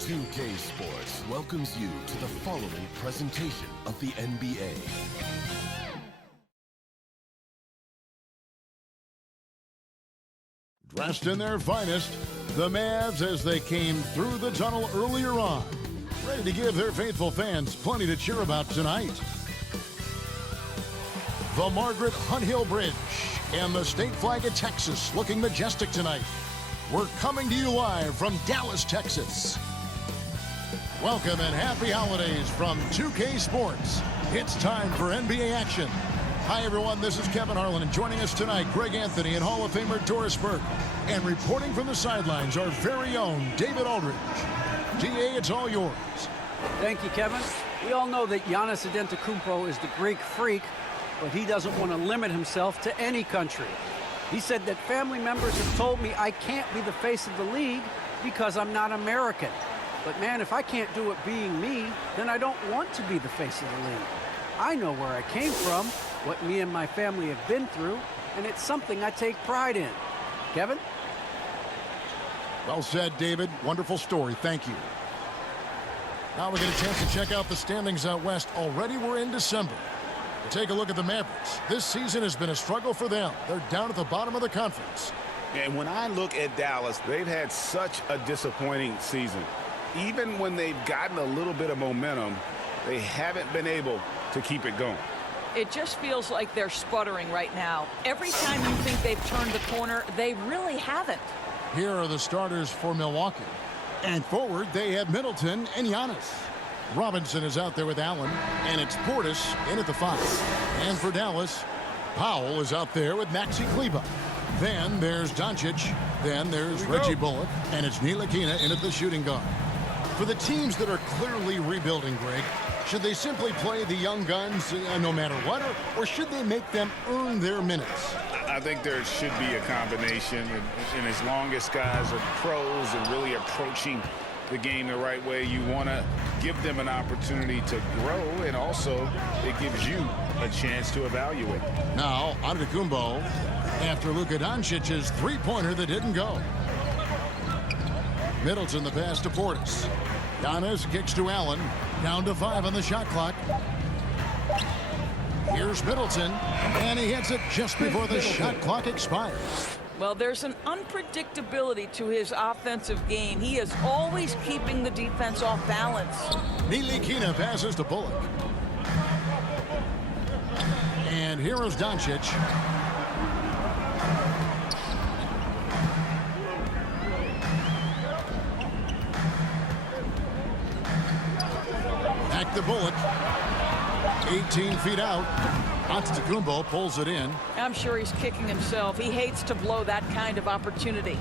2K Sports welcomes you to the following presentation of the NBA. Dressed in their finest, the Mavs as they came through the tunnel earlier on, ready to give their faithful fans plenty to cheer about tonight. The Margaret Hunt Hill Bridge and the state flag of Texas looking majestic tonight. We're coming to you live from Dallas, Texas. Welcome and happy holidays from 2K Sports. It's time for NBA action. Hi, everyone. This is Kevin Harlan, and joining us tonight, Greg Anthony and Hall of Famer Doris Burke. And reporting from the sidelines, our very own David Aldridge. DA, it's all yours. Thank you, Kevin. We all know that Giannis Antetokounmpo is the Greek freak, but he doesn't want to limit himself to any country. He said that family members have told me I can't be the face of the league because I'm not American. But man, if I can't do it being me, then I don't want to be the face of the league. I know where I came from, what me and my family have been through, and it's something I take pride in. Kevin? Well said, David. Wonderful story. Thank you. Now we get a chance to check out the standings out west. Already we're in December. To take a look at the Mavericks. This season has been a struggle for them. They're down at the bottom of the conference. And when I look at Dallas, they've had such a disappointing season. Even when they've gotten a little bit of momentum, they haven't been able to keep it going. It just feels like they're sputtering right now. Every time you think they've turned the corner, they really haven't. Here are the starters for Milwaukee. And forward, they have Middleton and Giannis. Robinson is out there with Allen, and it's Portis in at the 5. And for Dallas, Powell is out there with Maxi Kleber. Then there's Doncic. Then there's Reggie Bullock, and it's Ntilikina in at the shooting guard. For the teams that are clearly rebuilding, Greg, should they simply play the young guns no matter what, or should they make them earn their minutes? I think there should be a combination, and as long as guys are pros and really approaching the game the right way, you want to give them an opportunity to grow, and also it gives you a chance to evaluate. Now, Antetokounmpo after Luka Doncic's three-pointer that didn't go. Middleton the pass to Portis. Giannis kicks to Allen. Down to 5 on the shot clock. Here's Middleton, and he hits it just before the shot clock expires. Well, there's an unpredictability to his offensive game. He is always keeping the defense off balance. Ntilikina passes to Bullock. And here is Doncic. Back to Bullock. 18 feet out. Antetokounmpo pulls it in. I'm sure he's kicking himself. He hates to blow that kind of opportunity.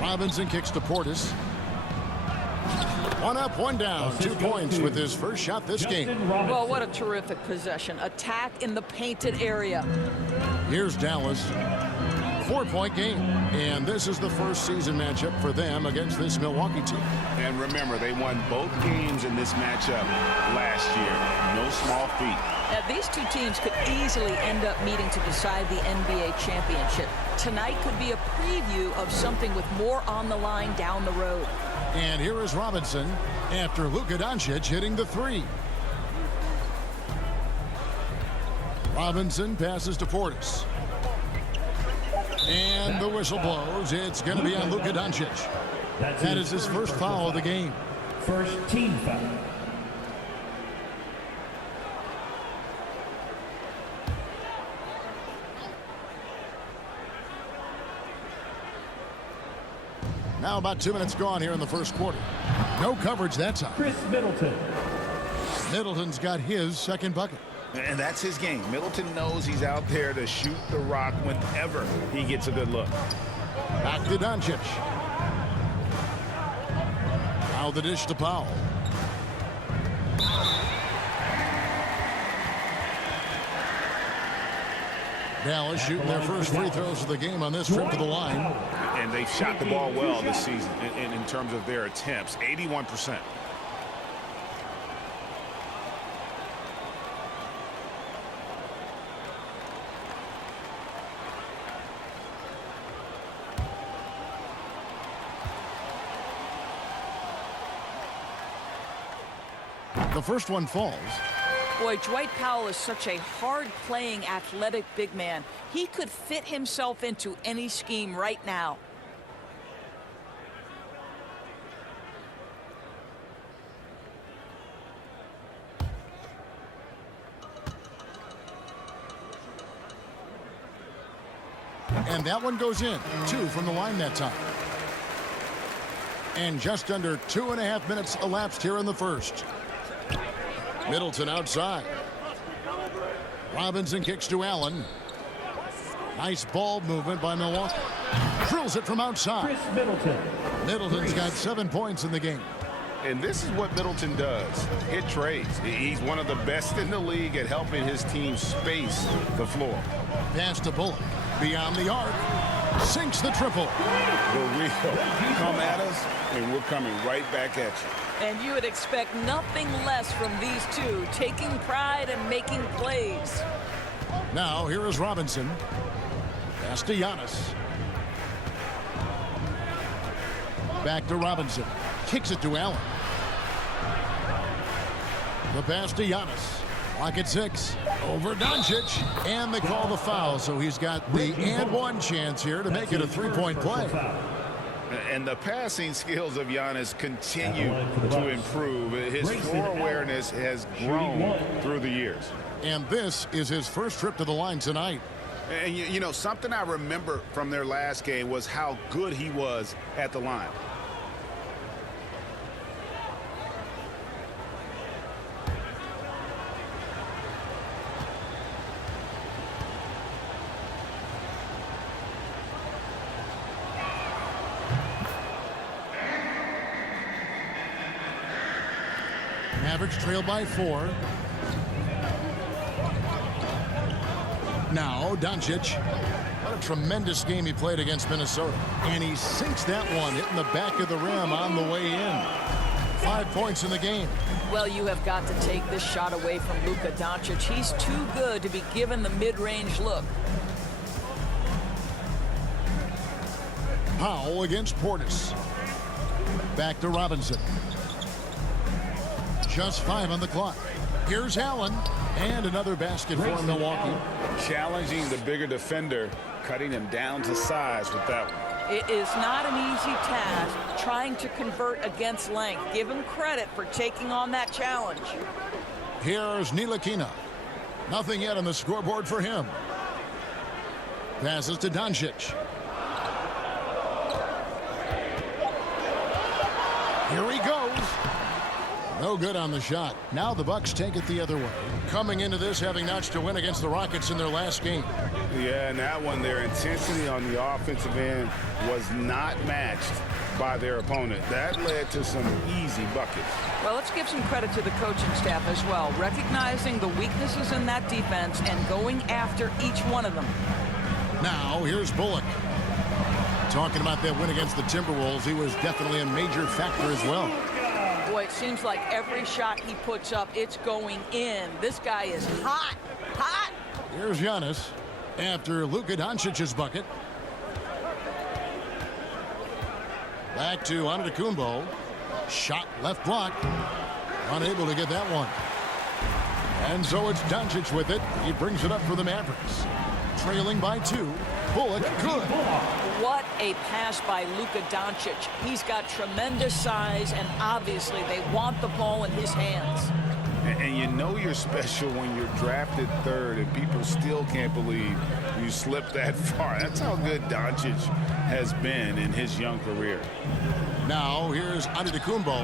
Robinson kicks to Portis. One up, one down. 2 points with his first shot this game. Well, what a terrific possession. Attack in the painted area. Here's Dallas. 4-point game. And this is the first season matchup for them against this Milwaukee team. And remember, they won both games in this matchup last year. No small feat. Now, these two teams could easily end up meeting to decide the NBA championship. Tonight could be a preview of something with more on the line down the road. And here is Robinson after Luka Doncic hitting the 3. Robinson passes to Portis. And the whistle blows. It's going to be on Luka Doncic. That is his first foul of the game. First team foul. Now about 2 minutes gone here in the first quarter. No coverage that time. Chris Middleton. Middleton's got his second bucket. And that's his game. Middleton knows he's out there to shoot the rock whenever he gets a good look. Back to Doncic. Now the dish to Powell. Dallas shooting their first free throws of the game on this trip to the line. And they've shot the ball well this season in terms of their attempts. 81%. The first one falls. Boy, Dwight Powell is such a hard-playing, athletic big man. He could fit himself into any scheme right now. And that one goes in. 2 from the line that time. And just under 2.5 minutes elapsed here in the first. Middleton outside. Robinson kicks to Allen. Nice ball movement by Milwaukee. Drills it from outside. Chris Middleton. Middleton's got 7 points in the game. And this is what Middleton does. Hit trades. He's one of the best in the league at helping his team space the floor. Pass to Bullock. Beyond the arc. Sinks the triple. But we come at us, and we're coming right back at you. And you would expect nothing less from these two, taking pride and making plays. Now, here is Robinson. Pass to Giannis. Back to Robinson. Kicks it to Allen. The pass to Giannis. Clock at 6. Over Doncic. And they call the foul, so he's got the and one chance here to make it a 3-point play. And the passing skills of Giannis continue to improve. His floor awareness has grown through the years. And this is his first trip to the line tonight. And, you know, something I remember from their last game was how good he was at the line. Mavericks trail by 4. Now, Doncic. What a tremendous game he played against Minnesota. And he sinks that one, hitting the back of the rim on the way in. 5 points in the game. Well, you have got to take this shot away from Luka Doncic. He's too good to be given the mid-range look. Powell against Portis. Back to Robinson. Just 5 on the clock. Here's Allen. And another basket for Milwaukee. Challenging the bigger defender, cutting him down to size with that one. It is not an easy task trying to convert against length. Give him credit for taking on that challenge. Here's Ntilikina. Nothing yet on the scoreboard for him. Passes to Doncic. Here he goes. No good on the shot. Now the Bucks take it the other way. Coming into this having notched a win against the Rockets in their last game. Yeah, and that one, their intensity on the offensive end was not matched by their opponent. That led to some easy buckets. Well, let's give some credit to the coaching staff as well, recognizing the weaknesses in that defense and going after each one of them. Now, here's Bullock. Talking about that win against the Timberwolves, he was definitely a major factor as well. Boy, it seems like every shot he puts up, it's going in. This guy is hot, hot. Here's Giannis after Luka Doncic's bucket. Back to Antetokounmpo. Shot left block. Unable to get that one. And so it's Doncic with it. He brings it up for the Mavericks. Trailing by 2. Bullock, good. What a pass by Luka Doncic. He's got tremendous size, and obviously they want the ball in his hands. And you know you're special when you're drafted 3rd and people still can't believe you slipped that far. That's how good Doncic has been in his young career. Now here's Antetokounmpo.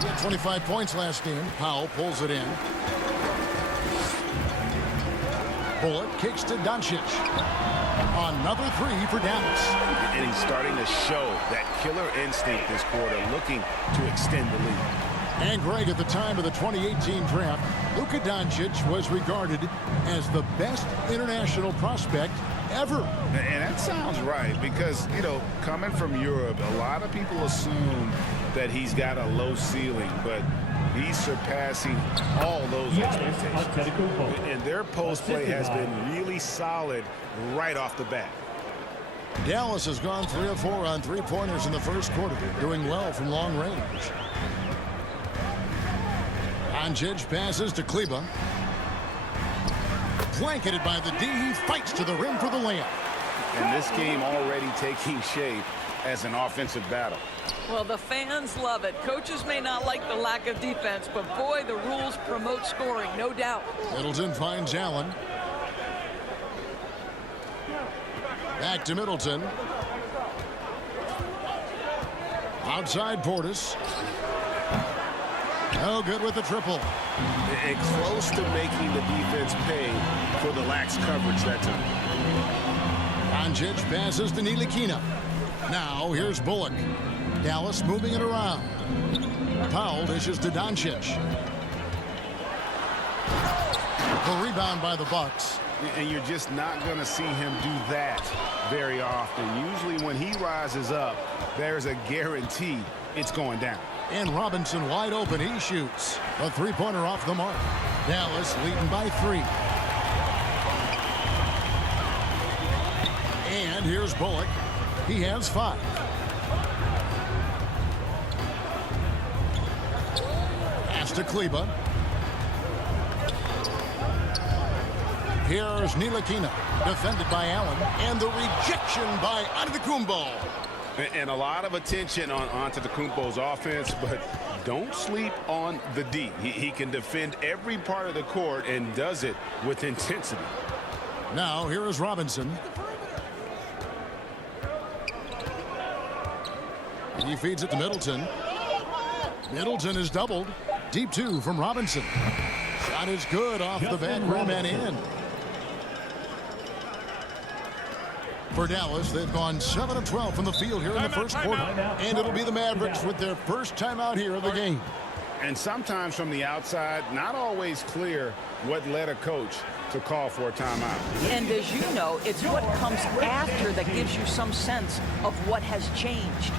He had 25 points last game. Powell pulls it in. Bullock kicks to Doncic. Another 3 for Dallas. And he's starting to show that killer instinct this quarter, looking to extend the lead. And Greg, at the time of the 2018 draft, Luka Doncic was regarded as the best international prospect ever. And that sounds right because, you know, coming from Europe, a lot of people assume that he's got a low ceiling, but he's surpassing all those expectations. And their post play has been really solid right off the bat. Dallas has gone 3 of 4 on 3-pointers in the first quarter, doing well from long range. Doncic passes to Kleba. Blanketed by the D. He fights to the rim for the layup. And this game already taking shape as an offensive battle. Well, the fans love it. Coaches may not like the lack of defense, but boy, the rules promote scoring, no doubt. Middleton finds Allen. Back to Middleton. Outside Portis. No good with the triple. And close to making the defense pay for the lax coverage that time. Doncic passes to Ntilikina. Now here's Bullock. Dallas moving it around. Powell dishes to Doncic. The rebound by the Bucks. And you're just not going to see him do that very often. Usually when he rises up, there's a guarantee it's going down. And Robinson wide open. He shoots. A three-pointer off the mark. Dallas leading by 3. And here's Bullock. He has 5. Pass to Kleba. Here's Ntilikina, defended by Allen, and the rejection by Antetokounmpo. And a lot of attention on Antetokounmpo's offense, but don't sleep on the D. He can defend every part of the court and does it with intensity. Now here is Robinson. He feeds it to Middleton. Middleton is doubled. Deep 2 from Robinson. Shot is good off the back rim and in. For Dallas, they've gone 7 of 12 from the field here in the first quarter. And it'll be the Mavericks with their first timeout here of the game. And sometimes from the outside, not always clear what led a coach to call for a timeout. And as you know, it's what comes after that gives you some sense of what has changed.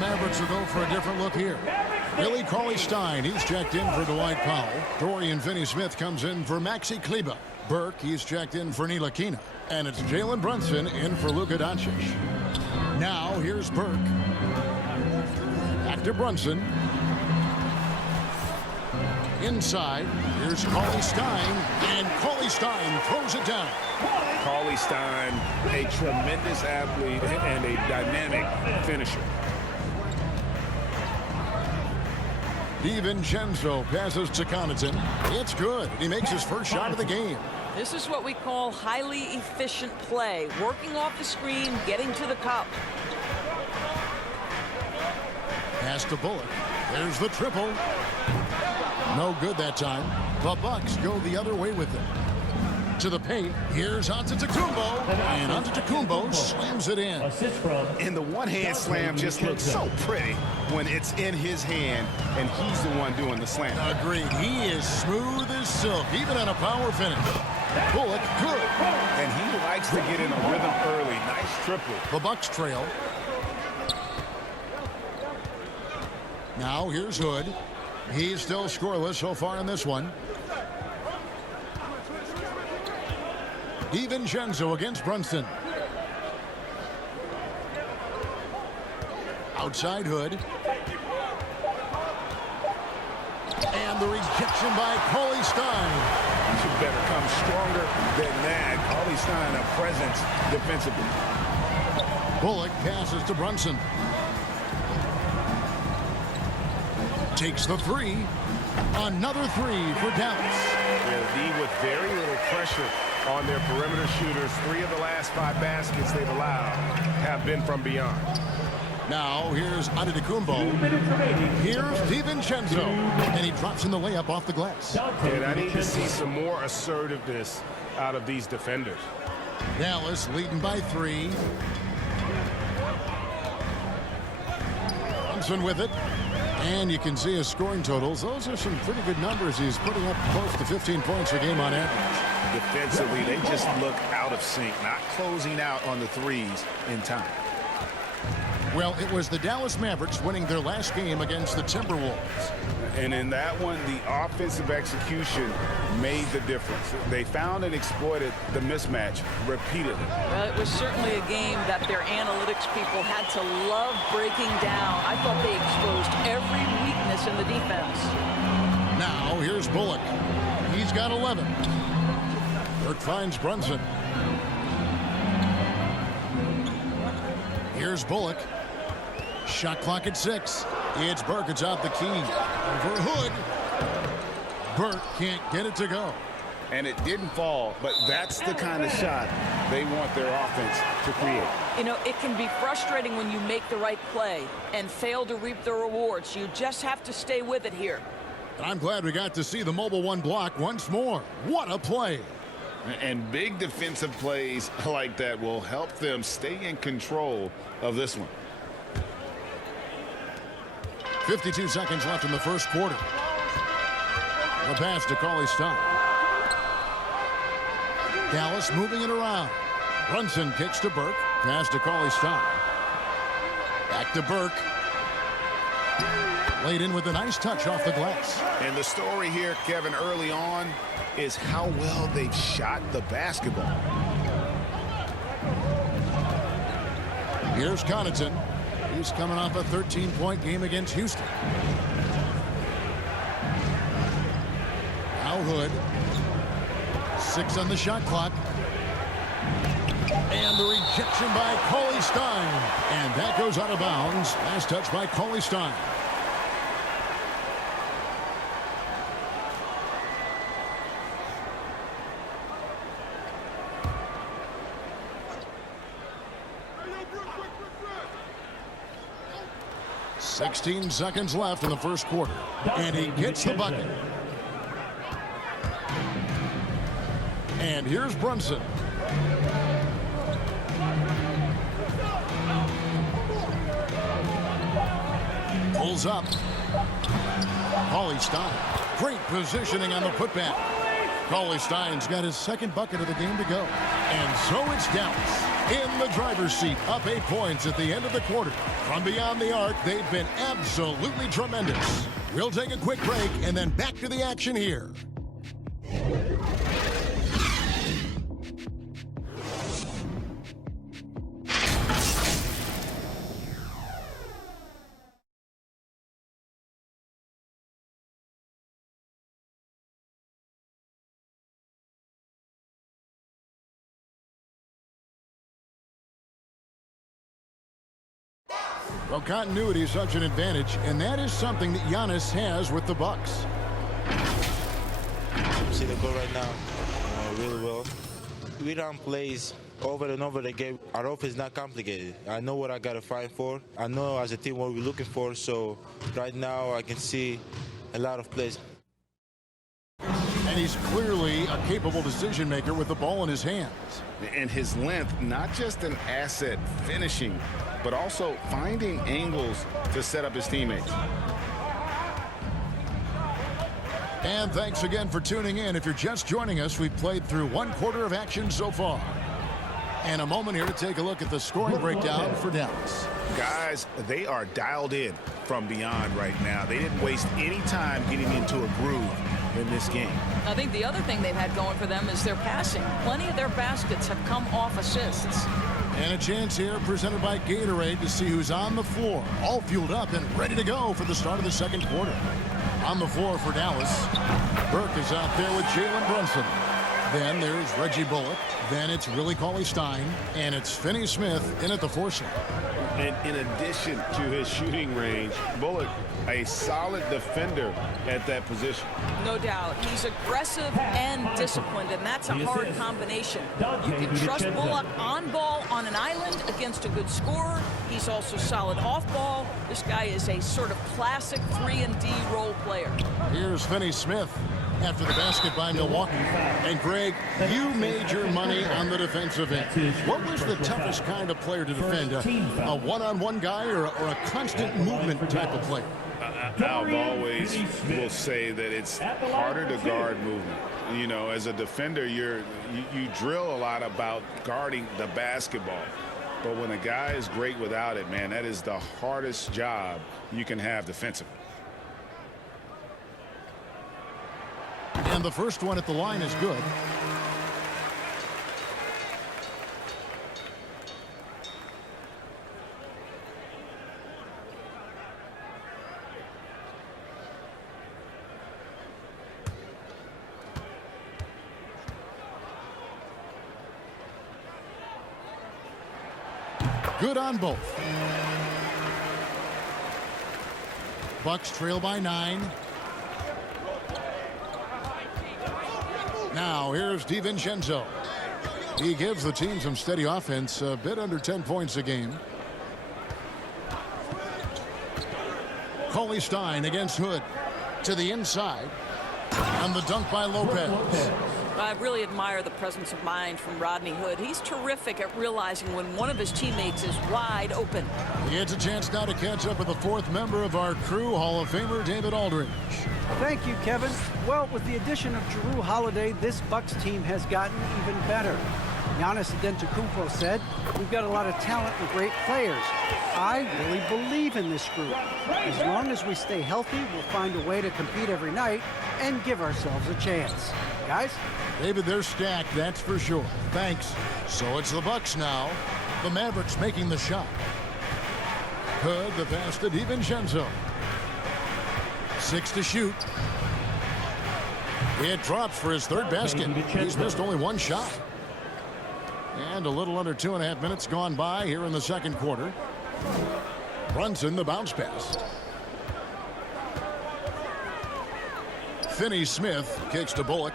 Mavericks will go for a different look here. Billy Cauley-Stein, he's checked in for Dwight Powell. Dorian Finney-Smith comes in for Maxi Kleba. Burke, he's checked in for Ntilikina. And it's Jalen Brunson in for Luka Doncic. Now here's Burke. Back to Brunson. Inside, here's Cauley-Stein. And Cauley-Stein throws it down. Cauley-Stein, a tremendous athlete and a dynamic finisher. DiVincenzo passes to Connaughton. It's good. He makes his first shot of the game. This is what we call highly efficient play. Working off the screen, getting to the cup. Pass to Bullock. There's the triple. No good that time. The Bucks go the other way with it. To the paint. Here's Antetokounmpo. And Antetokounmpo slams it in. And the one-hand slam just looks so pretty when it's in his hand and he's the one doing the slam. Agreed. He is smooth as silk, even on a power finish. Bullock, good. And he likes to get in a rhythm early. Nice triple. The Bucks trail. Now here's Hood. He's still scoreless so far in this one. DiVincenzo against Brunson. Outside Hood. And the rejection by Cauley-Stein. You better come stronger than that. Cauley-Stein, a presence defensively. Bullock passes to Brunson. Takes the three. Another three for Dallas. Yeah, D with very little pressure on their perimeter shooters. 3 of the last 5 baskets they've allowed have been from beyond. Now here's Antetokounmpo. Here's DiVincenzo. And he drops in the layup off the glass. And I need to see some more assertiveness out of these defenders. Dallas leading by 3. Thompson with it. And you can see his scoring totals. Those are some pretty good numbers. He's putting up close to 15 points a game on average. Defensively, they just look out of sync, not closing out on the threes in time. Well, it was the Dallas Mavericks winning their last game against the Timberwolves. And in that one, the offensive execution made the difference. They found and exploited the mismatch repeatedly. Well, it was certainly a game that their analytics people had to love breaking down. I thought they exposed every weakness in the defense. Now, here's Bullock. He's got 11. Burke finds Brunson. Here's Bullock. Shot clock at 6. It's Burke. It's out the key. Over Hood. Burke can't get it to go. And it didn't fall, but that's the kind of shot they want their offense to create. You know, it can be frustrating when you make the right play and fail to reap the rewards. You just have to stay with it here. I'm glad we got to see the mobile 1 block once more. What a play. And big defensive plays like that will help them stay in control of this one. 52 seconds left in the first quarter. The pass to cauley-stein. Dallas moving it around. Brunson kicks to Burke. Pass to cauley-stein. Back to Burke. Laid in with a nice touch off the glass. And the story here, Kevin, early on is how well they've shot the basketball. Here's Connaughton. He's coming off a 13-point game against Houston. Now Hood. 6 on the shot clock. And the rejection by cauley-stein. And that goes out of bounds. Last touch by cauley-stein. .16 seconds left in the first quarter. And he gets the bucket. And here's Brunson. Pulls up. Cauley-stein. Great positioning on the putback. Cauley-stein's got his second bucket of the game to go. And so it's Dallas in the driver's seat, up 8 points at the end of the quarter. From beyond the arc, they've been absolutely tremendous. We'll take a quick break and then back to the action here. Well, continuity is such an advantage, and that is something that Giannis has with the Bucks. See the goal right now, really well. We run plays over and over again. Our offense is not complicated. I know what I got to fight for. I know as a team what we're looking for, so right now I can see a lot of plays. And he's clearly a capable decision maker with the ball in his hands. And his length, not just an asset finishing, but also finding angles to set up his teammates. And thanks again for tuning in. If you're just joining us, we've played through 1 quarter of action so far. And a moment here to take a look at the scoring breakdown for Dallas. Guys, they are dialed in from beyond right now. They didn't waste any time getting into a groove in this game. I think the other thing they've had going for them is their passing. Plenty of their baskets have come off assists. And a chance here presented by Gatorade to see who's on the floor. All fueled up and ready to go for the start of the second quarter. On the floor for Dallas, Burke is out there with Jalen Brunson. Then there's Reggie Bullock. Then it's Willie Cauley-Stein. And it's Finney-Smith in at the 4 slot. And in addition to his shooting range, Bullock, a solid defender at that position. No doubt. He's aggressive and disciplined, and that's a hard combination. You can trust Bullock on ball on an island against a good scorer. He's also solid off ball. This guy is a sort of classic 3-and-D role player. Here's Finney-Smith after the basket by Milwaukee. And Greg, you made your money on the defensive end. What was the toughest kind of player to defend? A one-on-one guy or a constant movement type of player? I've always will say that it's harder to guard movement. You know, as a defender, you drill a lot about guarding the basketball. But when a guy is great without it, man, that is the hardest job you can have defensively. And the first one at the line is good. Good on both. Bucks trail by 9. Now here's DiVincenzo. He gives the team some steady offense, a bit under 10 points a game. Cauley-Stein against Hood to the inside. And the dunk by Lopez. I really admire the presence of mind from Rodney Hood. He's terrific at realizing when one of his teammates is wide open. He gets a chance now to catch up with the 4th member of our crew, Hall of Famer David Aldridge. Thank you, Kevin. Well, with the addition of Jrue Holiday, this Bucks team has gotten even better. Giannis Antetokounmpo said, "We've got a lot of talent and great players." I really believe in this group. As long as we stay healthy, we'll find a way to compete every night and give ourselves a chance. Guys? David, they're stacked, that's for sure. Thanks. So it's the Bucks now. The Mavericks making the shot. Hood, the pass to DiVincenzo. 6 to shoot. It drops for his 3rd basket. He's missed only 1 shot. And a little under 2.5 minutes gone by here in the 2nd quarter. Brunson, the bounce pass. Finney-Smith kicks to Bullock.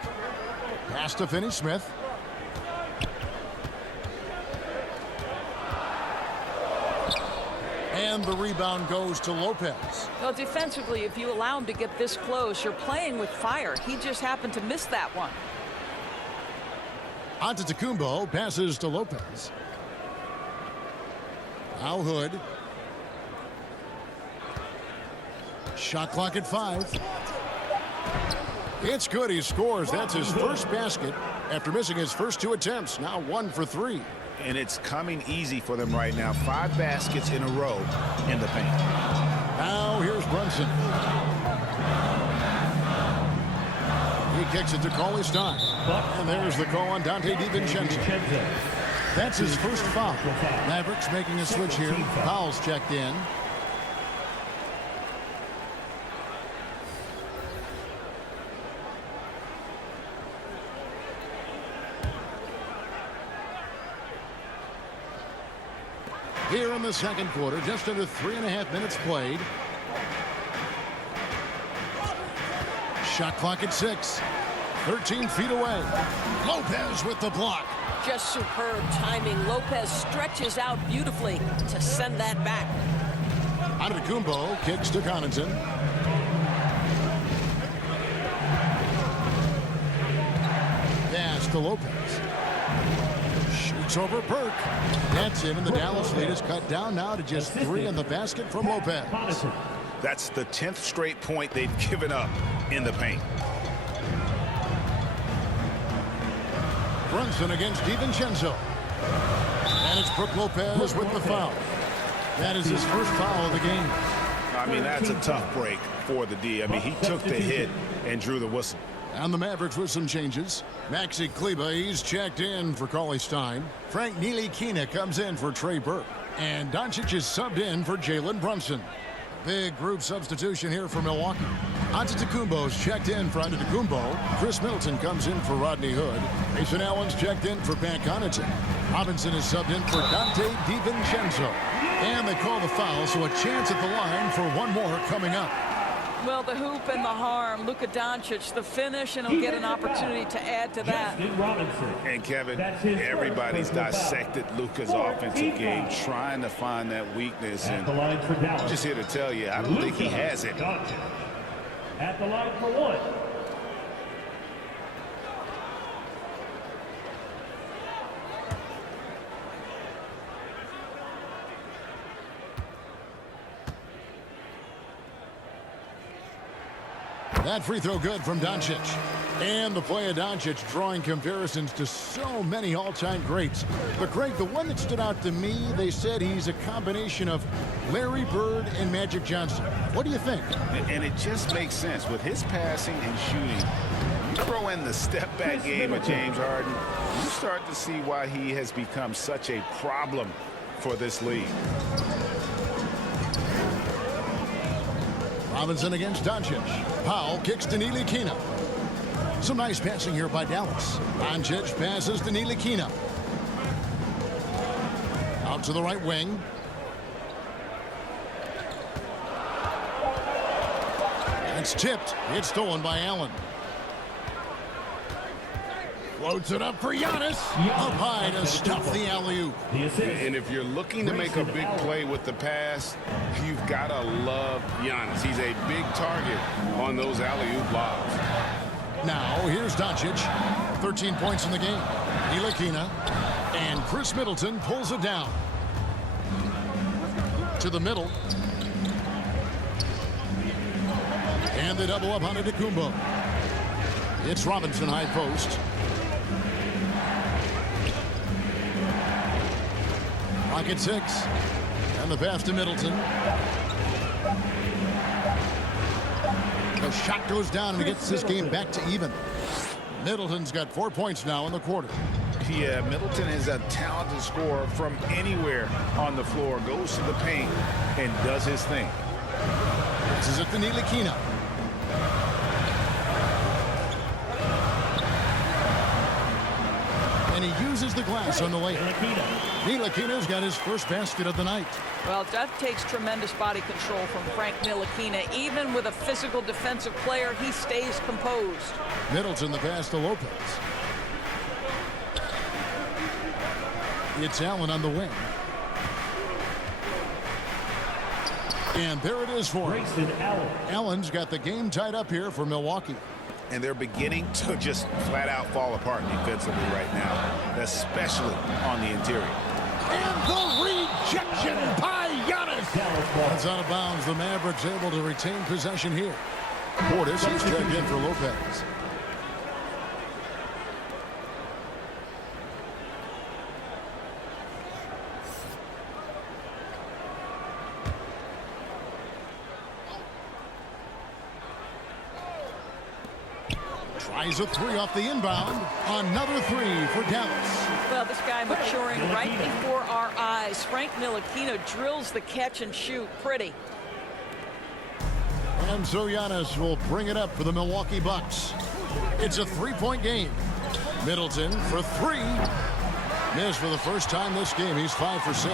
Pass to Finney-Smith. And the rebound goes to Lopez. Well, defensively, if you allow him to get this close, you're playing with fire. He just happened to miss that one. Antetokounmpo passes to Lopez. Now Hood. Shot clock at 5. It's good. He scores. That's his 1st basket after missing his first 2 attempts. Now 1 for 3. And it's coming easy for them right now. 5 baskets in a row in the paint. Now here's Brunson. He kicks it to Cauley-Stein. And there's the call on Dante DiVincenzo. That's his first foul. Mavericks making a switch here. Fouls checked in. Here in the 2nd quarter, just under 3.5 minutes played. Shot clock at 6. 13 feet away. Lopez with the block. Just superb timing. Lopez stretches out beautifully to send that back. Antetokounmpo kicks to Connaughton. Pass to Lopez. Shoots over Burke. That's in, and the Dallas lead is cut down now to just 3 in the basket from Lopez. That's the 10th straight point they've given up in the paint. Brunson against DiVincenzo. And it's Brook Lopez with the foul. That is his first foul of the game. I mean, that's a tough break for the D. I mean, he took the hit and drew the whistle. And the Mavericks with some changes. Maxi Kleber, he's checked in for Cauley-Stein. Frank Ntilikina comes in for Trey Burke. And Doncic is subbed in for Jalen Brunson. Big group substitution here for Milwaukee. Antetokounmpo's checked in for Antetokounmpo. Chris Middleton comes in for Rodney Hood. Grayson Allen's checked in for Pat Connaughton. Robinson is subbed in for Dante DiVincenzo. And they call the foul, so a chance at the line for one more coming up. Well, the hoop and the harm. Luka Doncic, the finish, and he'll get an opportunity to add to that. And Kevin, everybody's dissected Luka's offensive game, trying to find that weakness. And I'm just here to tell you, I don't think he has it. At the line for one. That free throw good from Doncic. And the play of Doncic drawing comparisons to so many all-time greats. But, Greg, the one that stood out to me, they said he's a combination of Larry Bird and Magic Johnson. What do you think? And it just makes sense. With his passing and shooting, you throw in the step-back game of James Harden, you start to see why he has become such a problem for this league. Robinson against Doncic. Powell kicks to Ntilikina. Some nice passing here by Dallas. Doncic passes to Ntilikina. Out to the right wing. It's tipped. It's stolen by Allen. Floats it up for Giannis. Up high to stuff the alley-oop. And if you're looking to make a big play with the pass, you've got to love Giannis. He's a big target on those alley-oop lobs. Now, here's Doncic. 13 points in the game. Ntilikina. And Chris Middleton pulls it down. To the middle. And they double up on Antetokounmpo. It's Robinson high post. Pocket 6. And the pass to Middleton. The shot goes down and gets this game back to even. Middleton's got 4 points now in the quarter. Yeah, Middleton is a talented scorer from anywhere on the floor. Goes to the paint and does his thing. This is it to Ntilikina. And he uses the glass on the layup. Ntilikina's got his first basket of the night. Well, that takes tremendous body control from Frank Ntilikina. Even with a physical defensive player, he stays composed. Middleton the pass to Lopez. It's Allen on the wing. And there it is for him. Allen's got the game tied up here for Milwaukee. And they're beginning to just flat out fall apart defensively right now, especially on the interior. And the rejection by Giannis. That's out of bounds. The Mavericks able to retain possession here. Portis is checked in for Lopez. Tries a three off the inbound. Another three for Dallas. Well, this guy maturing right before our eyes. Frank Ntilikina drills the catch and shoot. Pretty. And so Giannis will bring it up for the Milwaukee Bucks. It's a three-point game. Middleton for three. Missed for the first time this game. He's 5 for 6.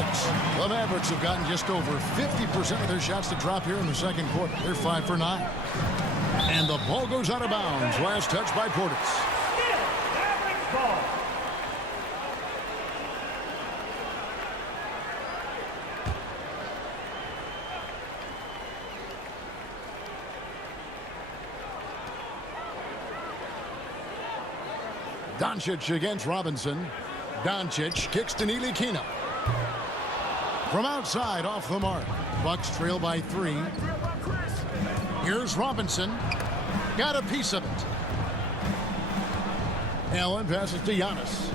The Mavericks have gotten just over 50% of their shots to drop here in the second quarter. They're 5 for 9. And the ball goes out of bounds. Last touch by Portis. Mavericks ball. Doncic against Robinson. Doncic kicks to Ntilikina. From outside, off the mark. Bucks trail by 3. Here's Robinson. Got a piece of it. Allen passes to Giannis.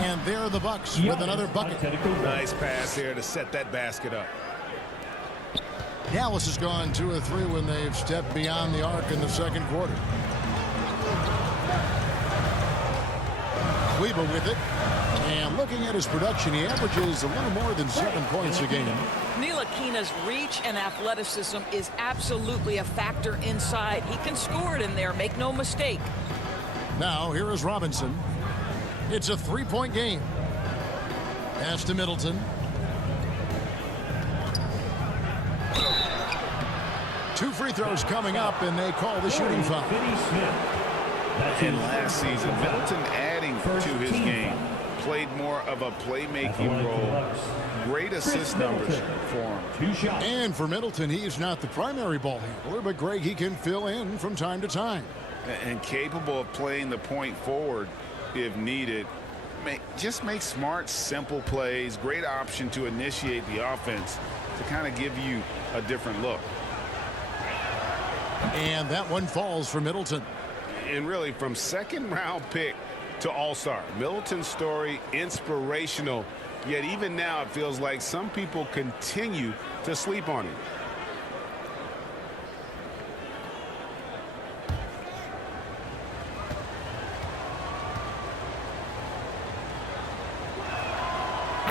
And there are the Bucks with another bucket. Nice pass here to set that basket up. Dallas has gone 2 of 3 when they've stepped beyond the arc in the second quarter. Kleber with it. And looking at his production, he averages a little more than 7 points a game. Ntilikina's reach and athleticism is absolutely a factor inside. He can score it in there, make no mistake. Now, here is Robinson. It's a 3-point game. Pass to Middleton. 2 free throws coming up, and they call the shooting foul. And last season, Middleton adding to his game. Played more of a playmaking role. Great assist numbers for him. And for Middleton, he is not the primary ball handler, but Greg, he can fill in from time to time. And capable of playing the point forward if needed. Just make smart, simple plays. Great option to initiate the offense to kind of give you a different look. And that one falls for Middleton. And really, from second-round pick to all-star, Middleton's story inspirational. Yet even now, it feels like some people continue to sleep on him.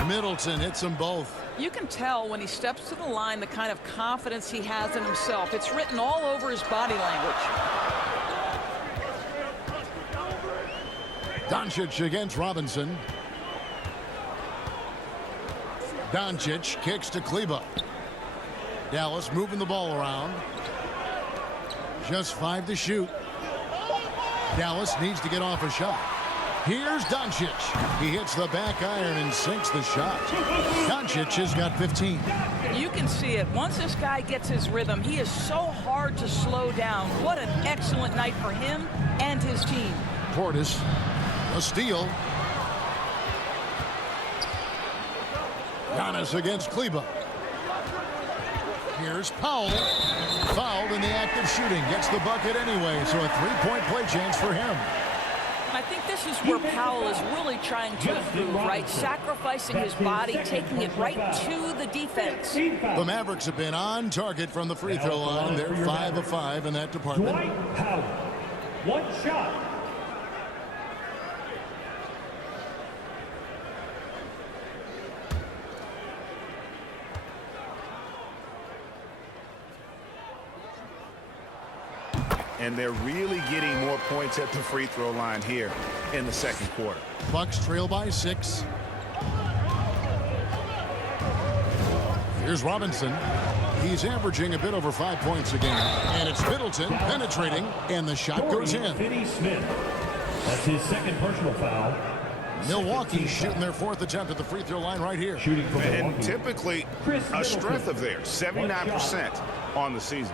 Middleton hits them both. You can tell when he steps to the line the kind of confidence he has in himself. It's written all over his body language. Doncic against Robinson. Doncic kicks to Kleber. Dallas moving the ball around. Just 5 to shoot. Dallas needs to get off a shot. Here's Doncic. He hits the back iron and sinks the shot. Doncic has got 15. You can see it. Once this guy gets his rhythm, he is so hard to slow down. What an excellent night for him and his team. Portis, a steal. Giannis against Kleber. Here's Powell. Fouled in the act of shooting. Gets the bucket anyway, so a 3-point play chance for him. I think this is where Powell is really trying to improve, right? Sacrificing his body, taking it right to the defense. The Mavericks have been on target from the free throw line. They're 5 of 5 in that department. Dwight Powell. 1 shot. And they're really getting more points at the free throw line here in the second quarter. Bucks trail by 6. Here's Robinson. He's averaging a bit over 5 points a game. And it's Middleton penetrating, and the shot goes in. Finney-Smith. That's his second personal foul. Milwaukee shooting their 4th attempt at the free throw line right here. Shooting from And Milwaukee. typically a strength of theirs, 79% on the season.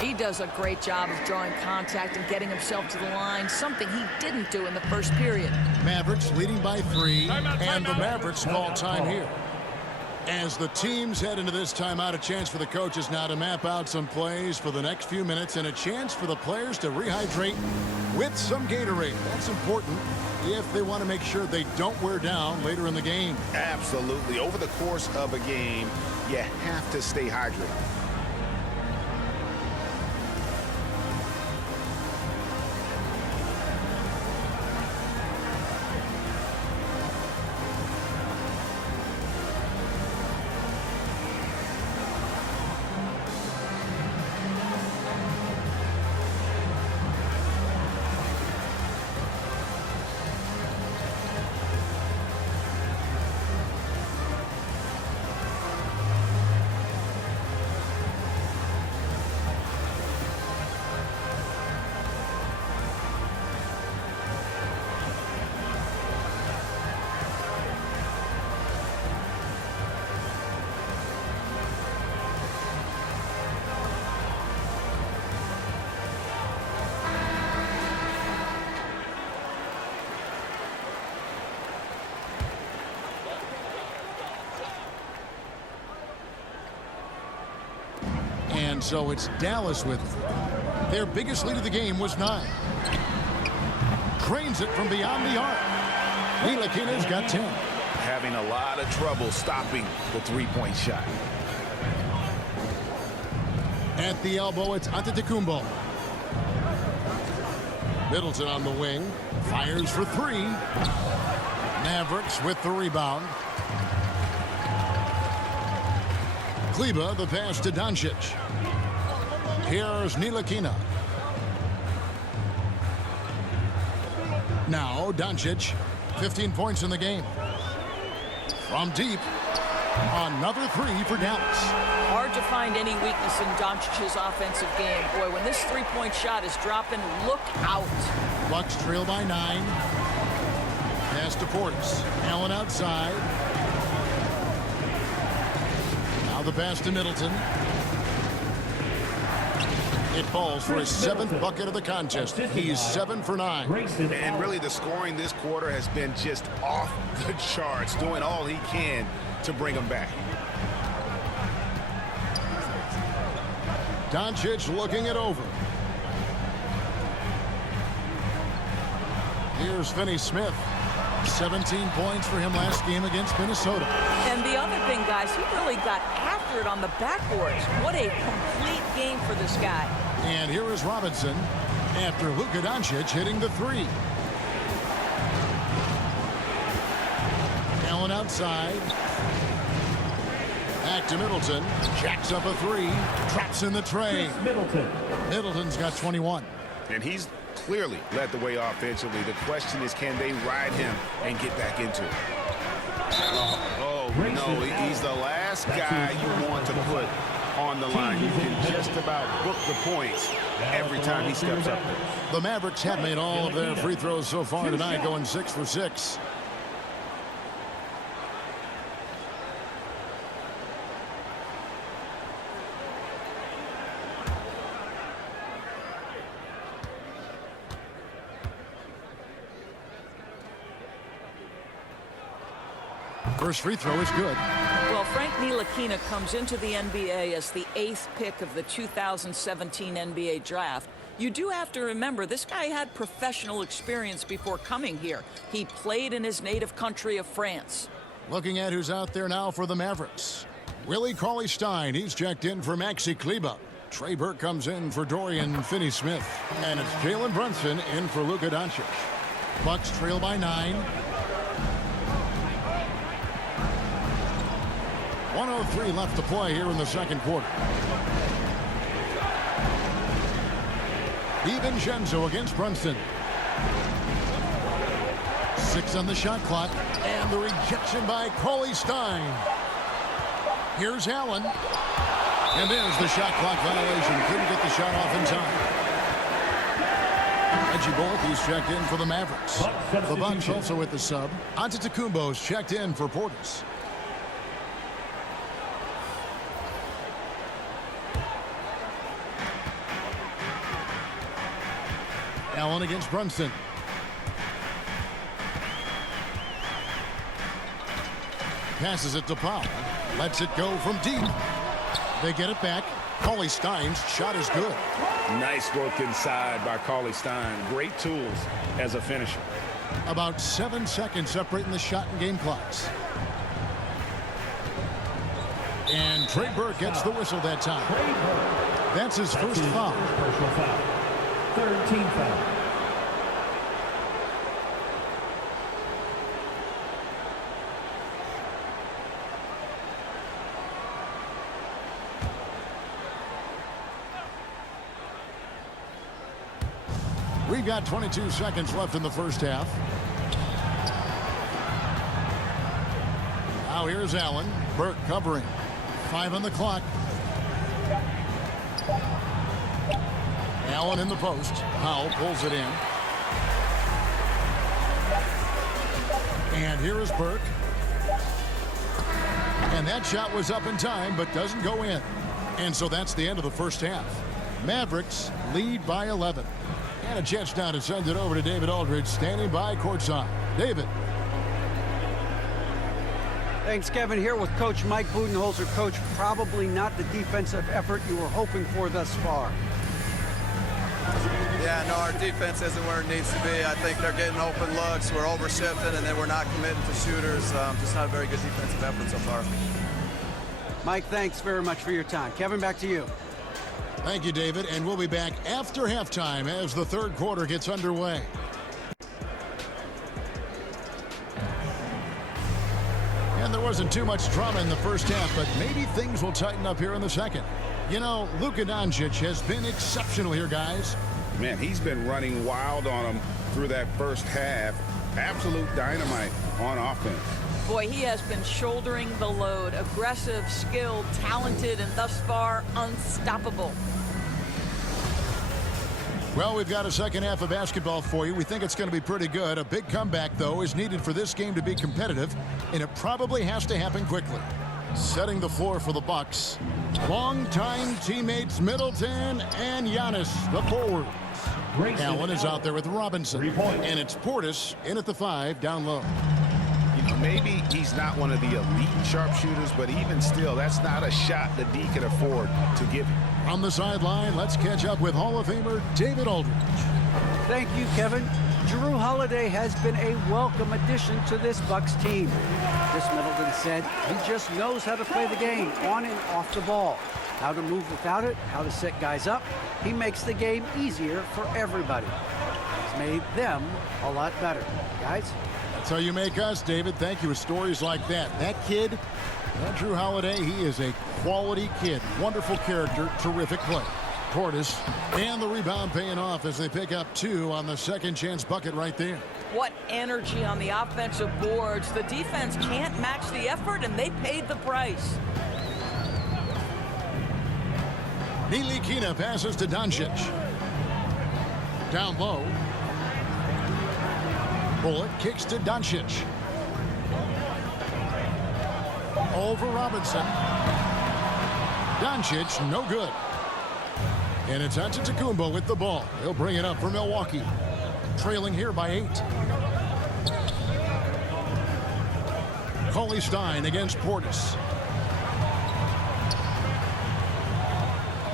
He does a great job of drawing contact and getting himself to the line, something he didn't do in the first period. Mavericks leading by 3, and the Mavericks call time here. As the teams head into this timeout, a chance for the coaches now to map out some plays for the next few minutes and a chance for the players to rehydrate with some Gatorade. That's important if they want to make sure they don't wear down later in the game. Absolutely. Over the course of a game, you have to stay hydrated. And so it's Dallas with their biggest lead of the game was 9. cranes it from beyond the arc. Ntilikina's got 10. Having a lot of trouble stopping the three-point shot. At the elbow, it's Antetokounmpo. Middleton on the wing. Fires for three. Mavericks with the rebound. Kleber, the pass to Doncic. Here's Ntilikina. Now Doncic, 15 points in the game. From deep, another three for Dallas. Hard to find any weakness in Doncic's offensive game. Boy, when this three-point shot is dropping, look out. Bucks trail by 9. Pass to Portis. Allen outside. Now the pass to Middleton. It falls for his 7th bucket of the contest. He's 7 for 9. And really the scoring this quarter has been just off the charts, doing all he can to bring them back. Doncic looking it over. Here's Finney-Smith. 17 points for him last game against Minnesota. And the other thing, guys, he really got after it on the backboards. What a complete game for this guy. And here is Robinson after Luka Doncic hitting the three. Allen outside. Back to Middleton. Jacks up a three. Traps in the tray. Middleton's got 21. And he's clearly led the way offensively. The question is, can they ride him and get back into it? Oh no, he's the last guy you want to put on the line. You can just about book the points every time he steps up there. The Mavericks have made all of their free throws so far tonight, going 6 for 6. First free throw is good. Well, Frank Ntilikina comes into the NBA as the 8th pick of the 2017 NBA draft. You do have to remember, this guy had professional experience before coming here. He played in his native country of France. Looking at who's out there now for the Mavericks. Willie Cauley-Stein, he's checked in for Maxi Kleber. Trey Burke comes in for Dorian Finney-Smith. And it's Jalen Brunson in for Luka Doncic. Bucks trail by 9. 1:03 left to play here in the second quarter. DiVincenzo against Brunson. 6 on the shot clock. And the rejection by Cauley-Stein. Here's Allen. And there's the shot clock violation. Couldn't get the shot off in time. Reggie Bullock, he's checked in for the Mavericks. The Bucks also with the sub. Antetokounmpo's checked in for Portis. Allen against Brunson. Passes it to Powell. Lets it go from deep. They get it back. Cauley-Stein's shot is good. Nice work inside by Cauley-Stein. Great tools as a finisher. About 7 seconds separating the shot and game clocks. And Trey Burke gets the whistle that time. That's his first foul. Personal foul. Third team foul. We've got 22 seconds left in the first half. Now here's Allen. Burke covering. 5 on the clock. Allen in the post. Powell pulls it in. And here is Burke. And that shot was up in time, but doesn't go in. And so that's the end of the first half. Mavericks lead by 11. And a chance now to send it over to David Aldridge, standing by courtside. David. Thanks, Kevin. Here with Coach Mike Budenholzer. Coach, probably not the defensive effort you were hoping for thus far. Yeah, no, our defense isn't where it needs to be. I think they're getting open looks. We're over-shifting, and then we're not committing to shooters. Just not a very good defensive effort so far. Mike, thanks very much for your time. Kevin, back to you. Thank you, David, and we'll be back after halftime as the third quarter gets underway. And there wasn't too much drama in the first half, but maybe things will tighten up here in the second. You know, Luka Doncic has been exceptional here, guys. Man, he's been running wild on them through that first half. Absolute dynamite on offense. Boy, he has been shouldering the load. Aggressive, skilled, talented, and thus far unstoppable. Well, we've got a second half of basketball for you. We think it's going to be pretty good. A big comeback, though, is needed for this game to be competitive, and it probably has to happen quickly. Setting the floor for the Bucks. Longtime teammates Middleton and Giannis, the forwards. Allen is out there with Robinson. And it's Portis in at the 5, down low. You know, maybe he's not one of the elite sharpshooters, but even still, that's not a shot that D can afford to give him. On the sideline, let's catch up with Hall of Famer David Aldridge. Thank you, Kevin. Drew Holiday has been a welcome addition to this Bucks team. Chris Middleton said he just knows how to play the game on and off the ball, how to move without it, how to set guys up. He makes the game easier for everybody. He's made them a lot better. Guys? That's how you make us, David. Thank you for stories like that. That kid, that Drew Holiday, he is a quality kid. Wonderful character, terrific play. Portis, and the rebound paying off as they pick up 2 on the second chance bucket right there. What energy on the offensive boards. The defense can't match the effort, and they paid the price. Ntilikina passes to Doncic. Down low. Bullock kicks to Doncic. Over Robinson. Doncic, no good. And it's Antetokounmpo with the ball. He'll bring it up for Milwaukee. Trailing here by 8. Cauley-Stein against Portis.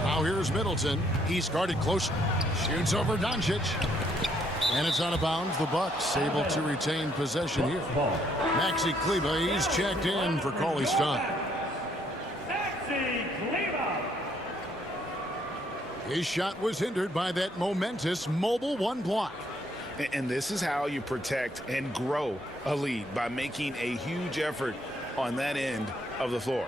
Now here's Middleton. He's guarded closer. Shoots over Doncic. And it's out of bounds. The Bucks able to retain possession here. Maxi Kleber, he's checked in for Cauley-Stein. His shot was hindered by that momentous mobile 1 block. And this is how you protect and grow a lead, by making a huge effort on that end of the floor.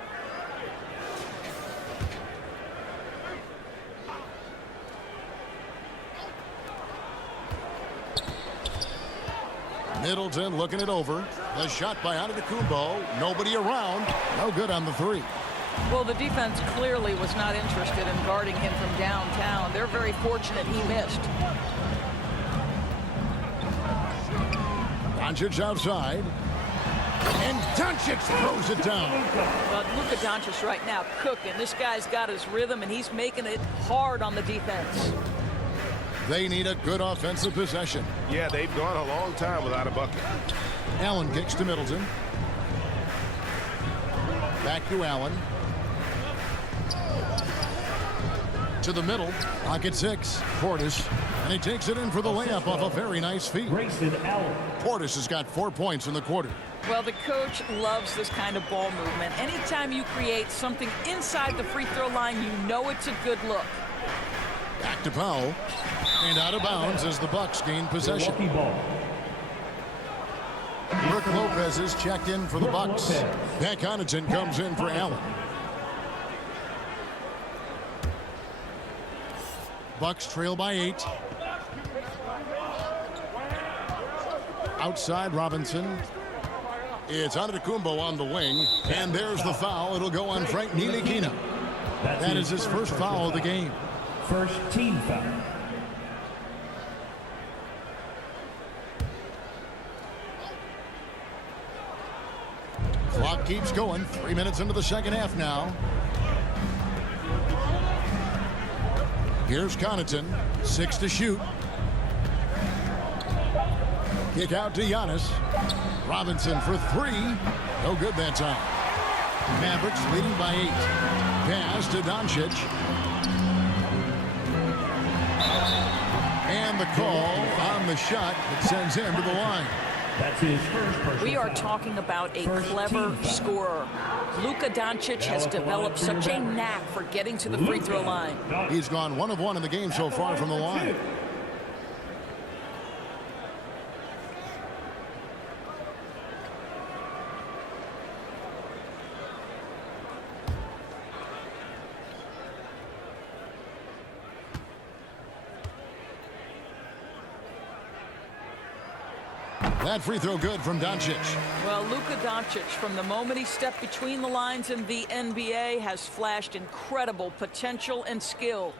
Middleton looking it over. The shot by Antetokounmpo. Nobody around. No good on the 3. Well, the defense clearly was not interested in guarding him from downtown. They're very fortunate he missed. Doncic outside. And Doncic throws it down. But look at Doncic right now cooking. This guy's got his rhythm, and he's making it hard on the defense. They need a good offensive possession. Yeah, they've gone a long time without a bucket. Allen kicks to Middleton. Back to Allen. To the middle. Pocket 6. Portis. And he takes it in for the layup off a very nice feed. Portis has got 4 points in the quarter. Well, the coach loves this kind of ball movement. Anytime you create something inside the free throw line, you know it's a good look. Back to Powell. And out of bounds as the Bucks gain possession. Brook Lopez is checked in for the Bucks. Pat Connaughton comes in for Allen. Bucks trail by 8. Outside Robinson. It's Antetokounmpo on the wing. And there's the foul. It'll go on Frank Ntilikina. That is his first foul of the game. First team foul. Clock keeps going. 3 minutes into the second half now. Here's Connaughton. 6 to shoot. Kick out to Giannis. Robinson for 3. No good that time. Mavericks leading by 8. Pass to Doncic. the call on the shot that sends him to the line. That's his first personal We are foul. talking about a First clever team foul. scorer. Luka Doncic has developed such a knack for getting to the free throw line. He's gone 1 of 1 in the game so far from the line. That free throw good from Doncic. Well, Luka Doncic, from the moment he stepped between the lines in the NBA, has flashed incredible potential and skill.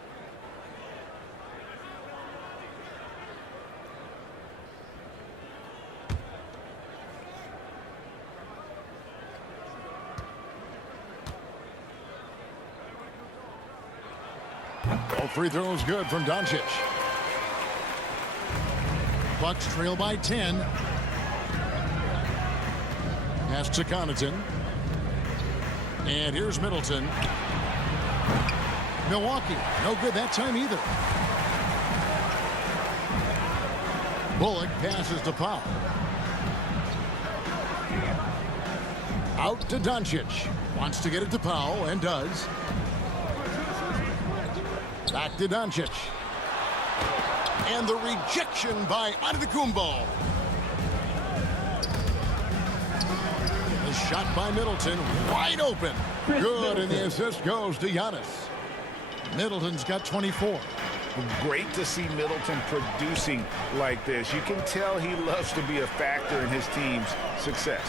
Both free throws good from Doncic. Bucks trail by 10. Pass to Connaughton. And here's Middleton. Milwaukee, no good that time either. Bullock passes to Powell. Out to Doncic. Wants to get it to Powell and does. Back to Doncic. And the rejection by Antetokounmpo. The shot by Middleton, wide open. Good, and the assist goes to Giannis. Middleton's got 24. Great to see Middleton producing like this. You can tell he loves to be a factor in his team's success.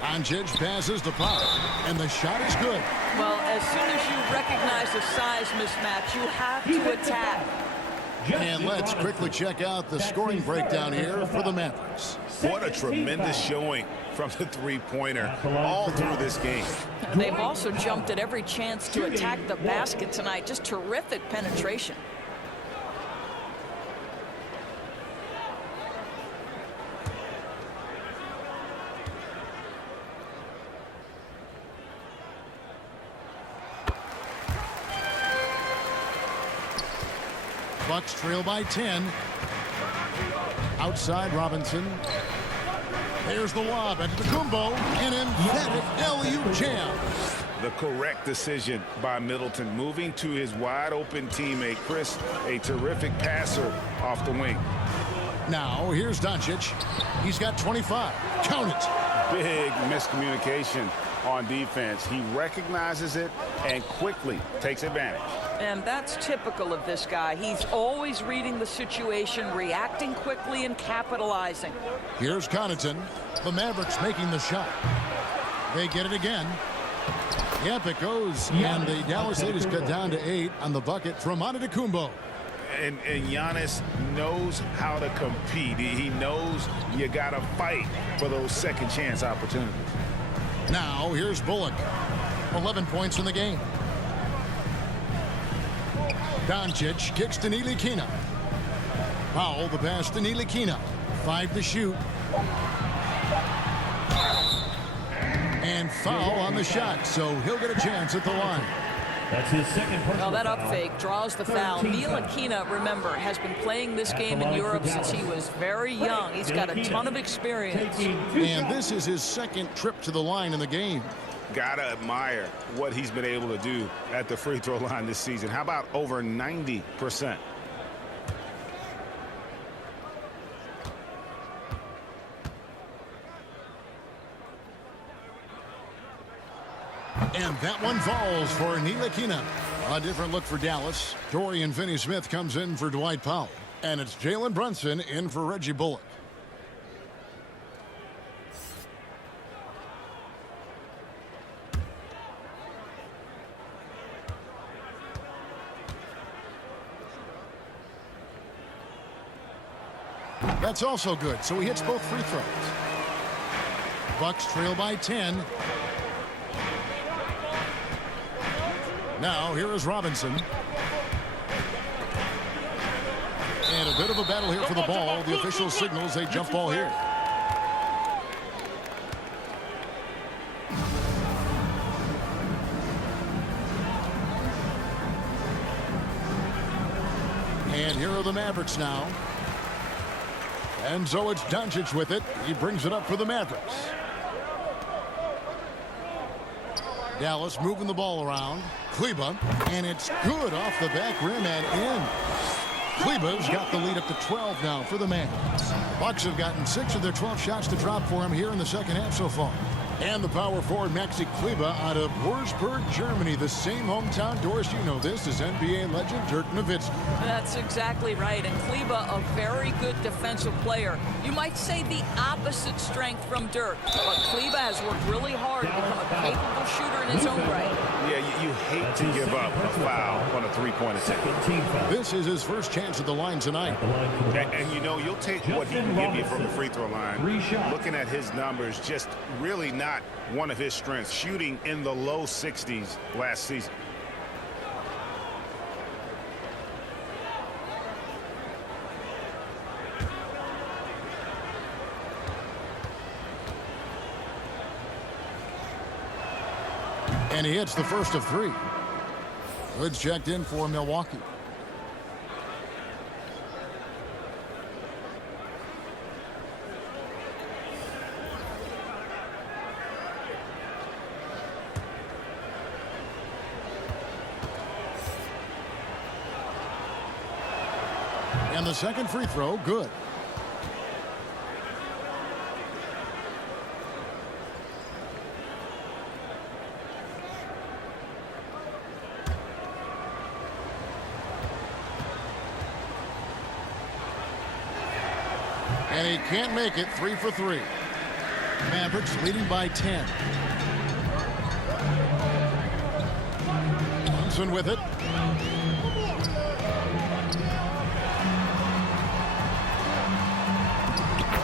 Doncic passes to Powell, and the shot is good. Well, as soon as you recognize a size mismatch, you have to attack. And let's quickly check out the scoring breakdown here for the Mavericks. What a tremendous showing from the three-pointer all through this game. They've also jumped at every chance to attack the basket tonight. Just terrific penetration. Bucks trail by 10. Outside Robinson. There's the lob at Antetokounmpo. An emphatic LU jam. The correct decision by Middleton, moving to his wide-open teammate, Chris, a terrific passer off the wing. Now, here's Doncic. He's got 25. Count it. Big miscommunication on defense. He recognizes it and quickly takes advantage. And that's typical of this guy. He's always reading the situation, reacting quickly, and capitalizing. Here's Connaughton. The Mavericks making the shot. They get it again. Yep, it goes. And the Dallas Ladies cut down to 8 on the bucket from Antetokounmpo. And Giannis knows how to compete. He knows you got to fight for those second chance opportunities. Now, here's Bullock. 11 points in the game. Doncic kicks to Ntilikina. Powell, the pass to Ntilikina. 5 to shoot. And foul on the shot, so he'll get a chance at the line. That's his second personal Well, that up foul. fake draws the foul. 13 foul. Ntilikina, remember, has been playing this game in Europe since he was very young. He's got a ton of experience. And this is his second trip to the line in the game. Gotta admire what he's been able to do at the free throw line this season. How about over 90%? And that one falls for Ntilikina. A different look for Dallas. Dorian Finney-Smith comes in for Dwight Powell. And it's Jalen Brunson in for Reggie Bullock. That's also good, so he hits both free throws. Bucks trail by 10. Now, here is Robinson. And a bit of a battle here for the ball. The official signals a jump ball here. And here are the Mavericks now. And so it's Doncic with it. He brings it up for the Mavericks. Dallas moving the ball around. Kleber, and it's good off the back rim and in. Kleber's got the lead up to 12 now for the Mavericks. Bucks have gotten 6 of their 12 shots to drop for him here in the second half so far. And the power forward Maxi Kleber out of Würzburg, Germany, the same hometown. Doris, you know this, is NBA legend Dirk Nowitzki. That's exactly right. And Kleber, a very good defensive player. You might say the opposite strength from Dirk. But Kleber has worked really hard to become a capable shooter in his own right. Yeah, you hate to give up a foul on a three-point attempt. This is his first chance at the line tonight. And you know, you'll take what he can give you from the free throw line. Looking at his numbers, just really not one of his strengths, shooting in the low 60s last season. And he hits the first of 3. Hood's checked in for Milwaukee. And the second free throw, good. And he can't make it. 3 for 3. Mavericks leading by 10. Thompson with it.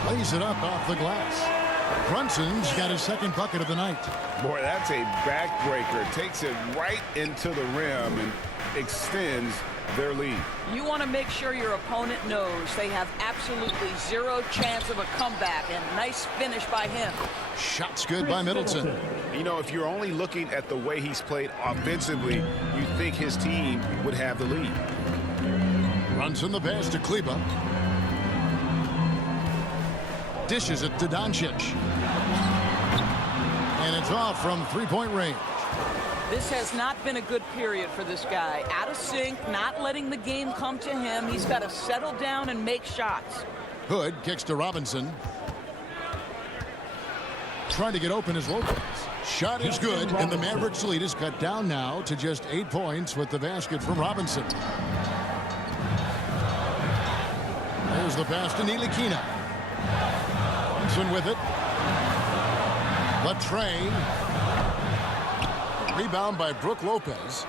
Lays it up off the glass. Brunson's got his second bucket of the night. Boy, that's a backbreaker. Takes it right into the rim and extends their lead. You want to make sure your opponent knows they have absolutely zero chance of a comeback, and nice finish by him. Shots good by Middleton. You know, if you're only looking at the way he's played offensively, you think his team would have the lead. Brunson the pass to Kleber. Dishes it to Doncic. And it's off from three-point range. This has not been a good period for this guy. Out of sync, not letting the game come to him. He's got to settle down and make shots. Hood kicks to Robinson. Trying to get open is Lopez. Shot is good, and the Mavericks lead is cut down now to just 8 points with the basket from Robinson. There's the pass to Ntilikina. Robinson with it. Latrey. Rebound by Brook Lopez.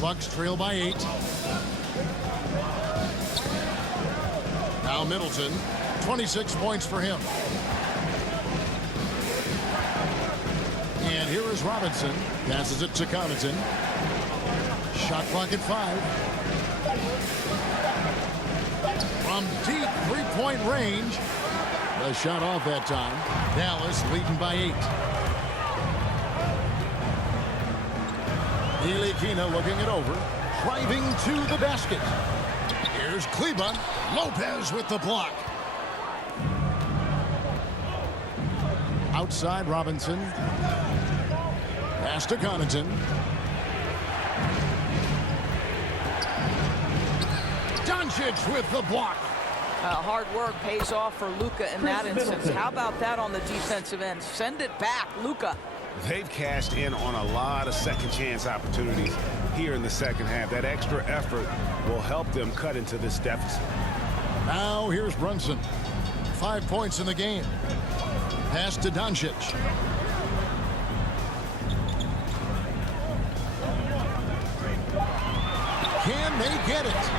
Bucks trail by 8. Now Middleton. 26 points for him. And here is Robinson. Passes it to Connaughton. Shot clock at 5. From deep three-point range. The shot off that time. Dallas leading by 8. Ntilikina looking it over. Driving to the basket. Here's Kleber. Lopez with the block. Outside Robinson. Pass to Connaughton. Doncic with the block. Hard work pays off for Luka in that instance. How about that on the defensive end? Send it back, Luka. They've cashed in on a lot of second chance opportunities here in the second half. That extra effort will help them cut into this deficit. Now here's Brunson. 5 points in the game. Pass to Doncic. Can they get it?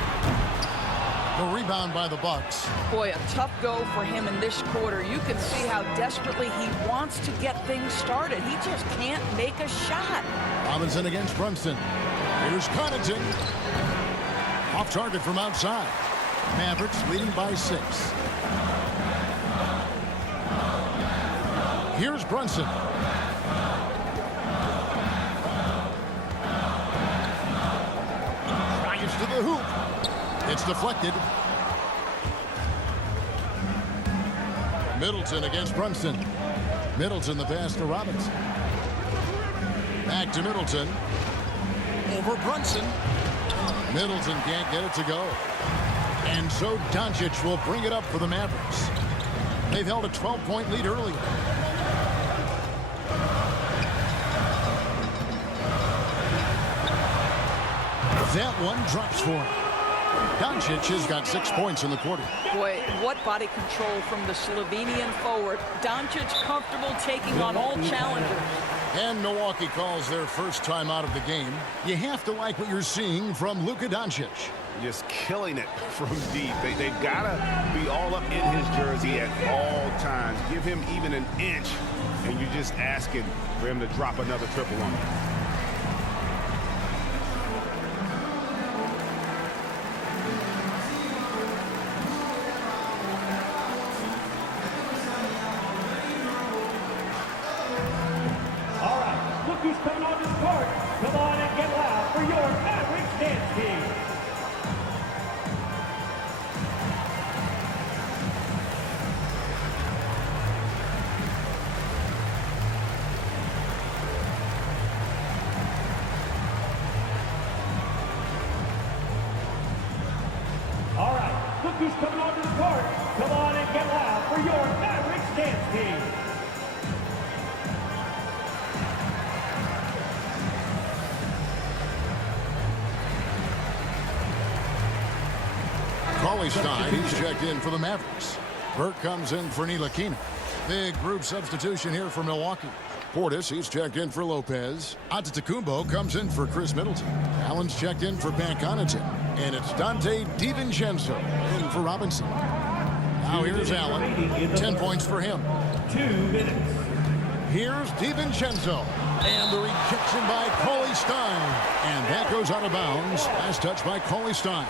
The rebound by the Bucks. Boy, a tough go for him in this quarter. You can see how desperately he wants to get things started. He just can't make a shot. Robinson against Brunson. Here's Connaughton. Off target from outside. Mavericks leading by 6. Here's Brunson. Drives to the hoop. It's deflected. Middleton against Brunson. Middleton the pass to Robinson. Back to Middleton. Over Brunson. Middleton can't get it to go. And so Doncic will bring it up for the Mavericks. They've held a 12-point lead earlier. That one drops for him. Doncic has got 6 points in the quarter. Boy, what body control from the Slovenian forward. Doncic comfortable taking on all challengers. And Milwaukee calls their first time out of the game. You have to like what you're seeing from Luka Doncic. Just killing it from deep. They've got to be all up in his jersey at all times. Give him even an inch, and you're just asking for him to drop another triple on him. All right, look who's coming on this court. Come on and get loud for your Mavericks dance team. All right, look who's coming onto the court. Come on and get loud for your Mavericks dance team. Cauley-stein, he's checked in for the Mavericks. Burke comes in for Ntilikina. Big group substitution here for Milwaukee. Portis, he's checked in for Lopez. Antetokounmpo comes in for Chris Middleton. Allen's checked in for Pat Connaughton. And it's Dante DiVincenzo in for Robinson. Now here's Allen. 10 points for him. 2 minutes. Here's DiVincenzo. And the rejection by Cauley-stein. And that goes out of bounds. Last touch by Cauley-stein.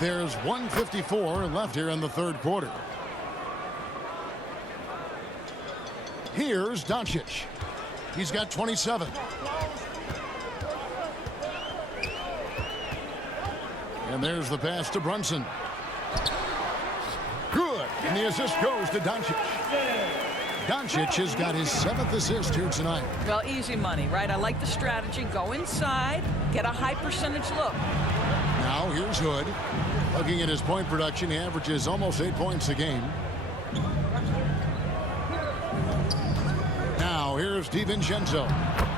There's 1:54 left here in the third quarter. Here's Doncic. He's got 27. And there's the pass to Brunson. Good. And the assist goes to Doncic. Doncic has got his 7th assist here tonight. Well, easy money, right? I like the strategy. Go inside, get a high percentage look. Now here's Hood. Looking at his point production, he averages almost 8 points a game. Now here's DiVincenzo.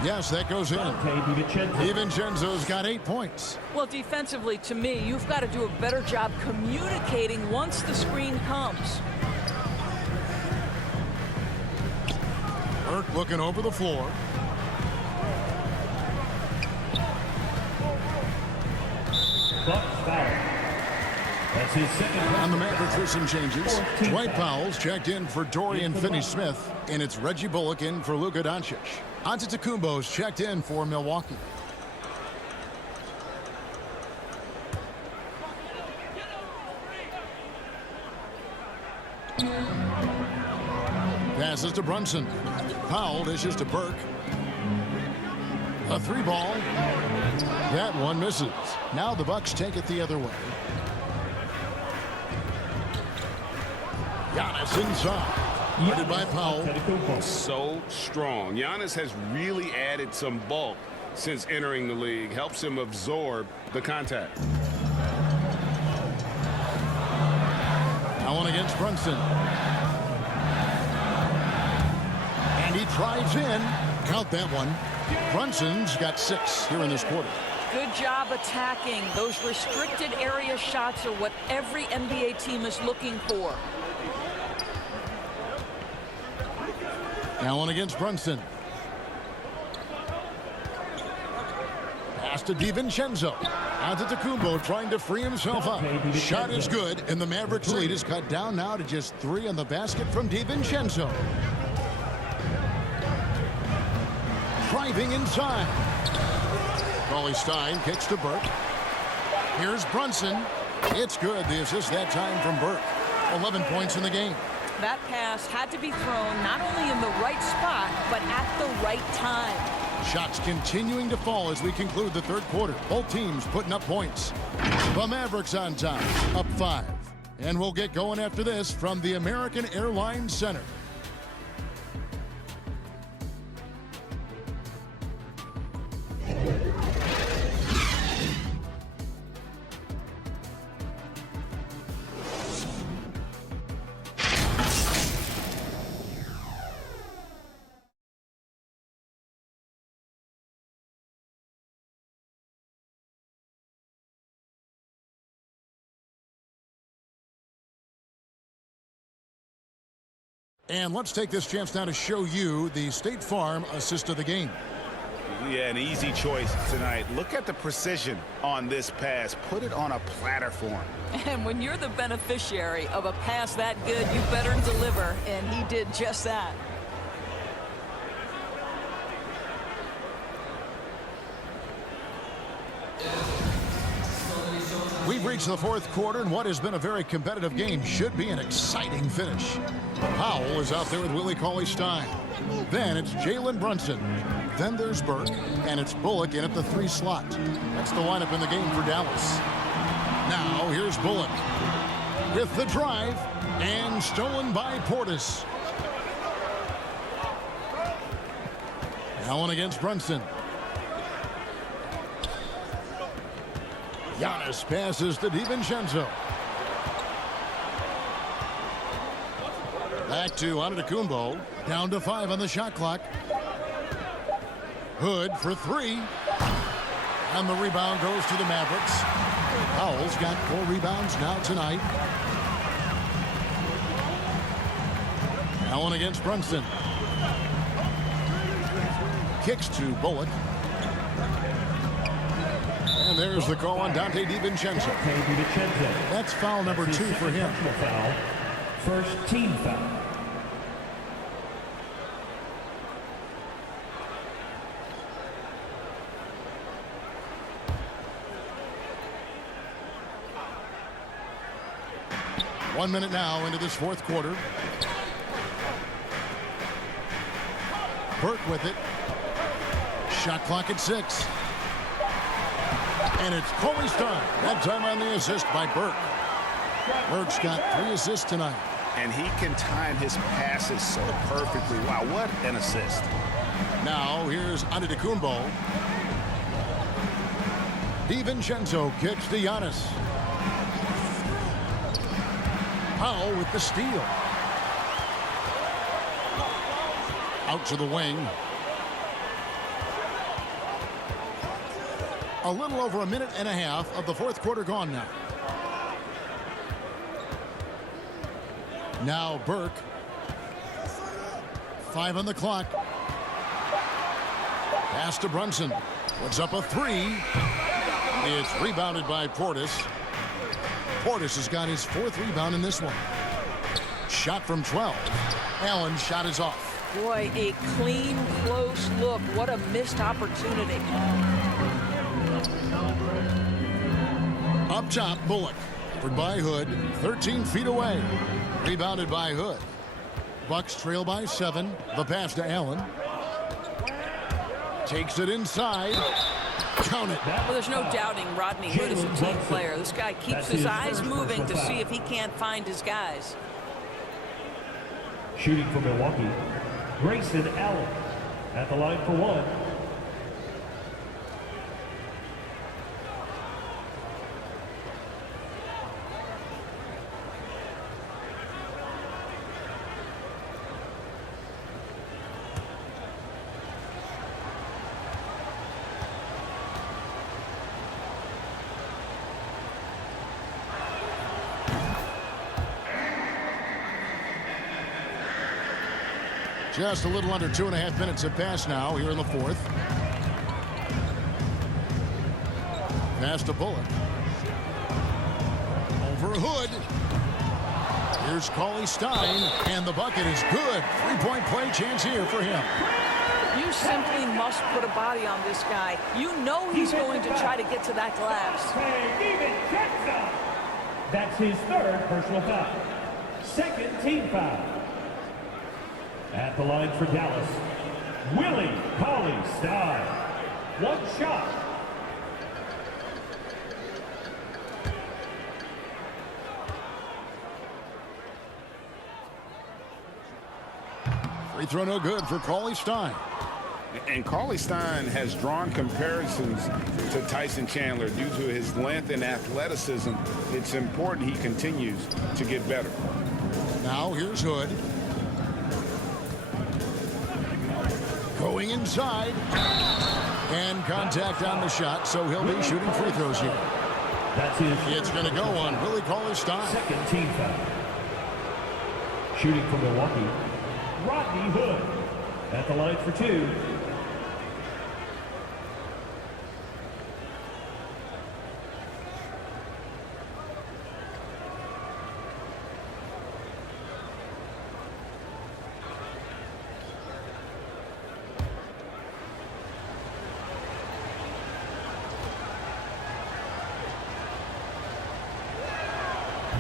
Yes, that goes in. DiVincenzo's got 8 points. Well, defensively, to me, you've got to do a better job communicating once the screen comes. Burke looking over the floor. That's his second. On the Mavericks with some changes. Dwight Powell's checked in for Dorian Finney-Smith, and it's Reggie Bullock in for Luka Doncic. Antetokounmpo's checked in for Milwaukee. Passes to Brunson. Powell dishes to Burke. A 3-ball. That one misses. Now the Bucks take it the other way. Giannis inside. Guarded by Powell. So strong. Giannis has really added some bulk since entering the league. Helps him absorb the contact. Allen against Brunson. And he drives in. Count that one. Brunson's got 6 here in this quarter. Good job attacking. Those restricted area shots are what every NBA team is looking for. Allen against Brunson. Pass to DiVincenzo. Antetokounmpo trying to free himself up. Shot is good, and the Mavericks lead is cut down now to just 3 on the basket from DiVincenzo. Driving inside. Cauley-stein kicks to Burke. Here's Brunson. It's good. The assist that time from Burke. 11 points in the game. That pass had to be thrown not only in the right spot, but at the right time. Shots continuing to fall as we conclude the third quarter. Both teams putting up points. The Mavericks on top, up 5. And we'll get going after this from the American Airlines Center. And let's take this chance now to show you the State Farm assist of the game. Yeah, an easy choice tonight. Look at the precision on this pass. Put it on a platter for him. And when you're the beneficiary of a pass that good, you better deliver, and he did just that. We've reached the fourth quarter, and what has been a very competitive game should be an exciting finish. Powell is out there with Willie Cauley-Stein. Then it's Jalen Brunson. Then there's Burke, and it's Bullock in at the 3 slot. That's the lineup in the game for Dallas. Now here's Bullock with the drive, and stolen by Portis. Allen against Brunson. Giannis passes to DiVincenzo. Back to Antetokounmpo. Down to 5 on the shot clock. Hood for 3. And the rebound goes to the Mavericks. Powell's got 4 rebounds now tonight. Allen against Brunson. Kicks to Bullock. And there's the call on Dante DiVincenzo. That's foul number 2 for him. Foul. First team foul. One minute now into this fourth quarter. Burke with it. Shot clock at 6. And it's Cauley-Stein. That time on the assist by Burke. Burke's got 3 assists tonight. And he can time his passes so perfectly. Wow, what an assist. Now here's Antetokounmpo. DiVincenzo kicks to Giannis. Powell with the steal. Out to the wing. A little over a minute and a half of the fourth quarter gone now. Now Burke. 5 on the clock. Pass to Brunson. Puts up a 3. It's rebounded by Portis. Portis has got his 4th rebound in this one. Shot from 12. Allen's shot is off. Boy, a clean, close look. What a missed opportunity. Up top, Bullock. Covered by Hood. 13 feet away. Rebounded by Hood. Bucks trail by 7. The pass to Allen. Takes it inside. Count it. Well, there's no doubting Rodney Hood is a team player. This guy keeps his eyes moving to see if he can't find his guys. Shooting for Milwaukee, Grayson Allen at the line for 1. Just a little under 2.5 minutes have passed now here in the fourth. Pass to Bullock. Over Hood. Here's Cauley-Stein, and the bucket is good. 3-point play chance here for him. You simply must put a body on this guy. You know he's going to try to get to that glass. That's his 3rd personal foul. Second team foul. At the line for Dallas, cauley-stein. One shot. Free throw no good for cauley-stein. And cauley-stein has drawn comparisons to Tyson Chandler due to his length and athleticism. It's important he continues to get better. Now here's Hood. Going inside. And contact on the shot, so he'll be shooting free throws here. That's his. It's going to go on Willie Cauley-Stein. Second team foul. Shooting for Milwaukee, Rodney Hood. At the line for two.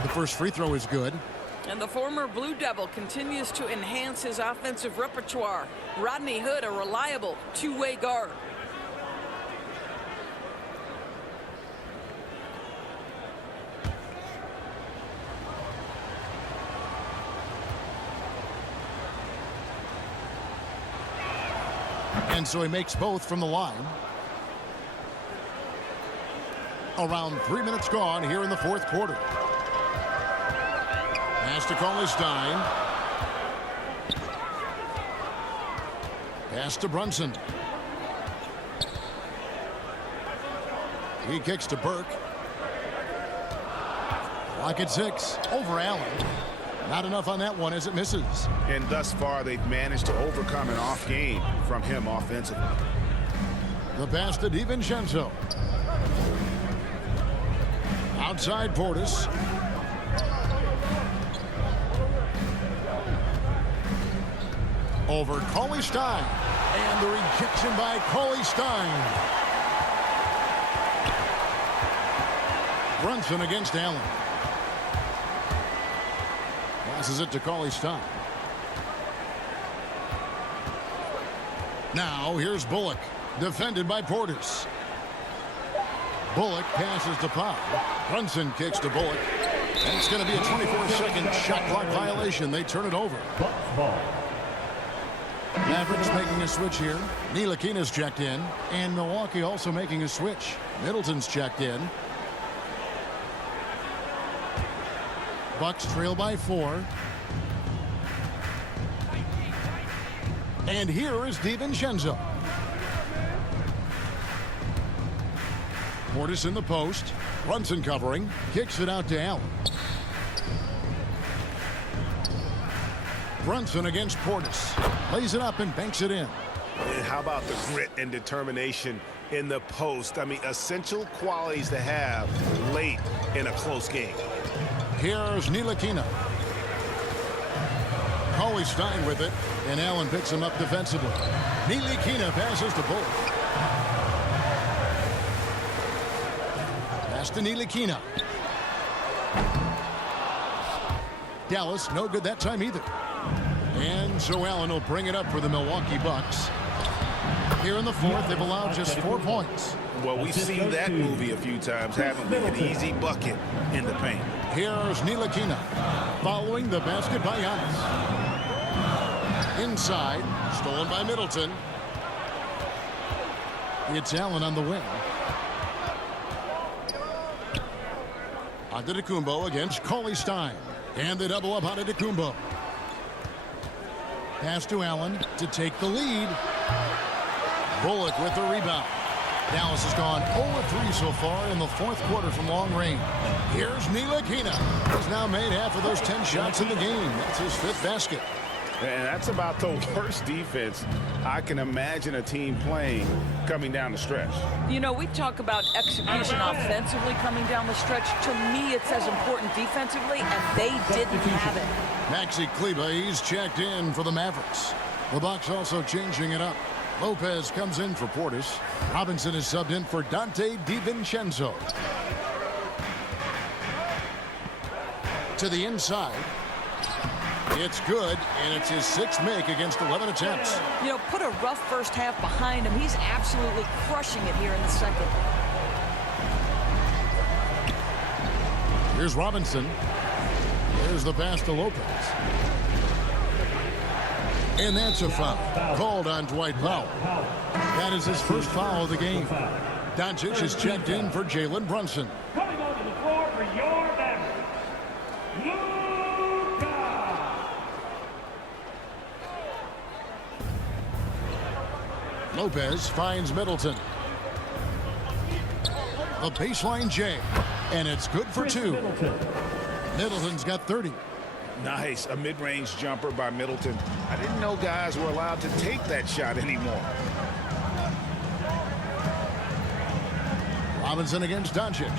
The first free throw is good. And the former Blue Devil continues to enhance his offensive repertoire. Rodney Hood, a reliable two-way guard. And so he makes both from the line. Around 3 minutes gone here in the fourth quarter. Pass to Cauley-Stein. Pass to Brunson. He kicks to Burke. Clock at 6. Over Allen. Not enough on that one as it misses. And thus far, they've managed to overcome an off game from him offensively. The pass to DiVincenzo. Outside Portis. Over Cauley-Stein. And the rejection by Cauley-Stein. Brunson against Allen. Passes it to Cauley-Stein. Now here's Bullock. Defended by Portis. Bullock passes to Pop. Brunson kicks to Bullock. And it's going to be a 24-second shot clock violation. They turn it over. Bucks ball. Mavericks making a switch here. Ntilikina's checked in. And Milwaukee also making a switch. Middleton's checked in. Bucks trail by 4. And here is DiVincenzo. Portis in the post. Brunson covering. Kicks it out to Allen. Brunson against Portis. Lays it up and banks it in. And how about the grit and determination in the post? I mean, essential qualities to have late in a close game. Here's Ntilikina. Cauley-Stein with it, and Allen picks him up defensively. Ntilikina passes to Bullock. Pass to Ntilikina. Dallas, no good that time either. And so Allen will bring it up for the Milwaukee Bucks. Here in the fourth, they've allowed just 4 points. Well, we've seen that movie a few times, haven't we? An easy bucket in the paint. Here's Ntilikina following the basket by Giannis. Inside, stolen by Middleton. It's Allen on the wing. Antetokounmpo against Cauley-Stein. And they double up Antetokounmpo. Pass to Allen to take the lead. Bullock with the rebound. Dallas has gone 0-3 so far in the fourth quarter from long range. Here's Ntilikina. He's now made half of those 10 shots in the game. That's his 5th basket. And that's about the worst defense I can imagine a team playing coming down the stretch. You know, we talk about execution offensively coming down the stretch. To me, it's as important defensively, and they didn't have it. Maxi Kleber, he's checked in for the Mavericks. The Bucks also changing it up. Lopez comes in for Portis. Robinson is subbed in for Dante DiVincenzo. To the inside. It's good, and it's his 6th make against 11 attempts. You know, put a rough first half behind him. He's absolutely crushing it here in the second. Here's Robinson. There's the pass to Lopez. And that's a foul called on Dwight Powell. That is his first foul of the game. Doncic is checked in for Jalen Brunson. Coming onto the floor for your Mavericks, Luka. Lopez finds Middleton. The baseline J, and it's good for 2. Middleton's got 30. Nice, a mid-range jumper by Middleton. I didn't know guys were allowed to take that shot anymore. Robinson against Doncic.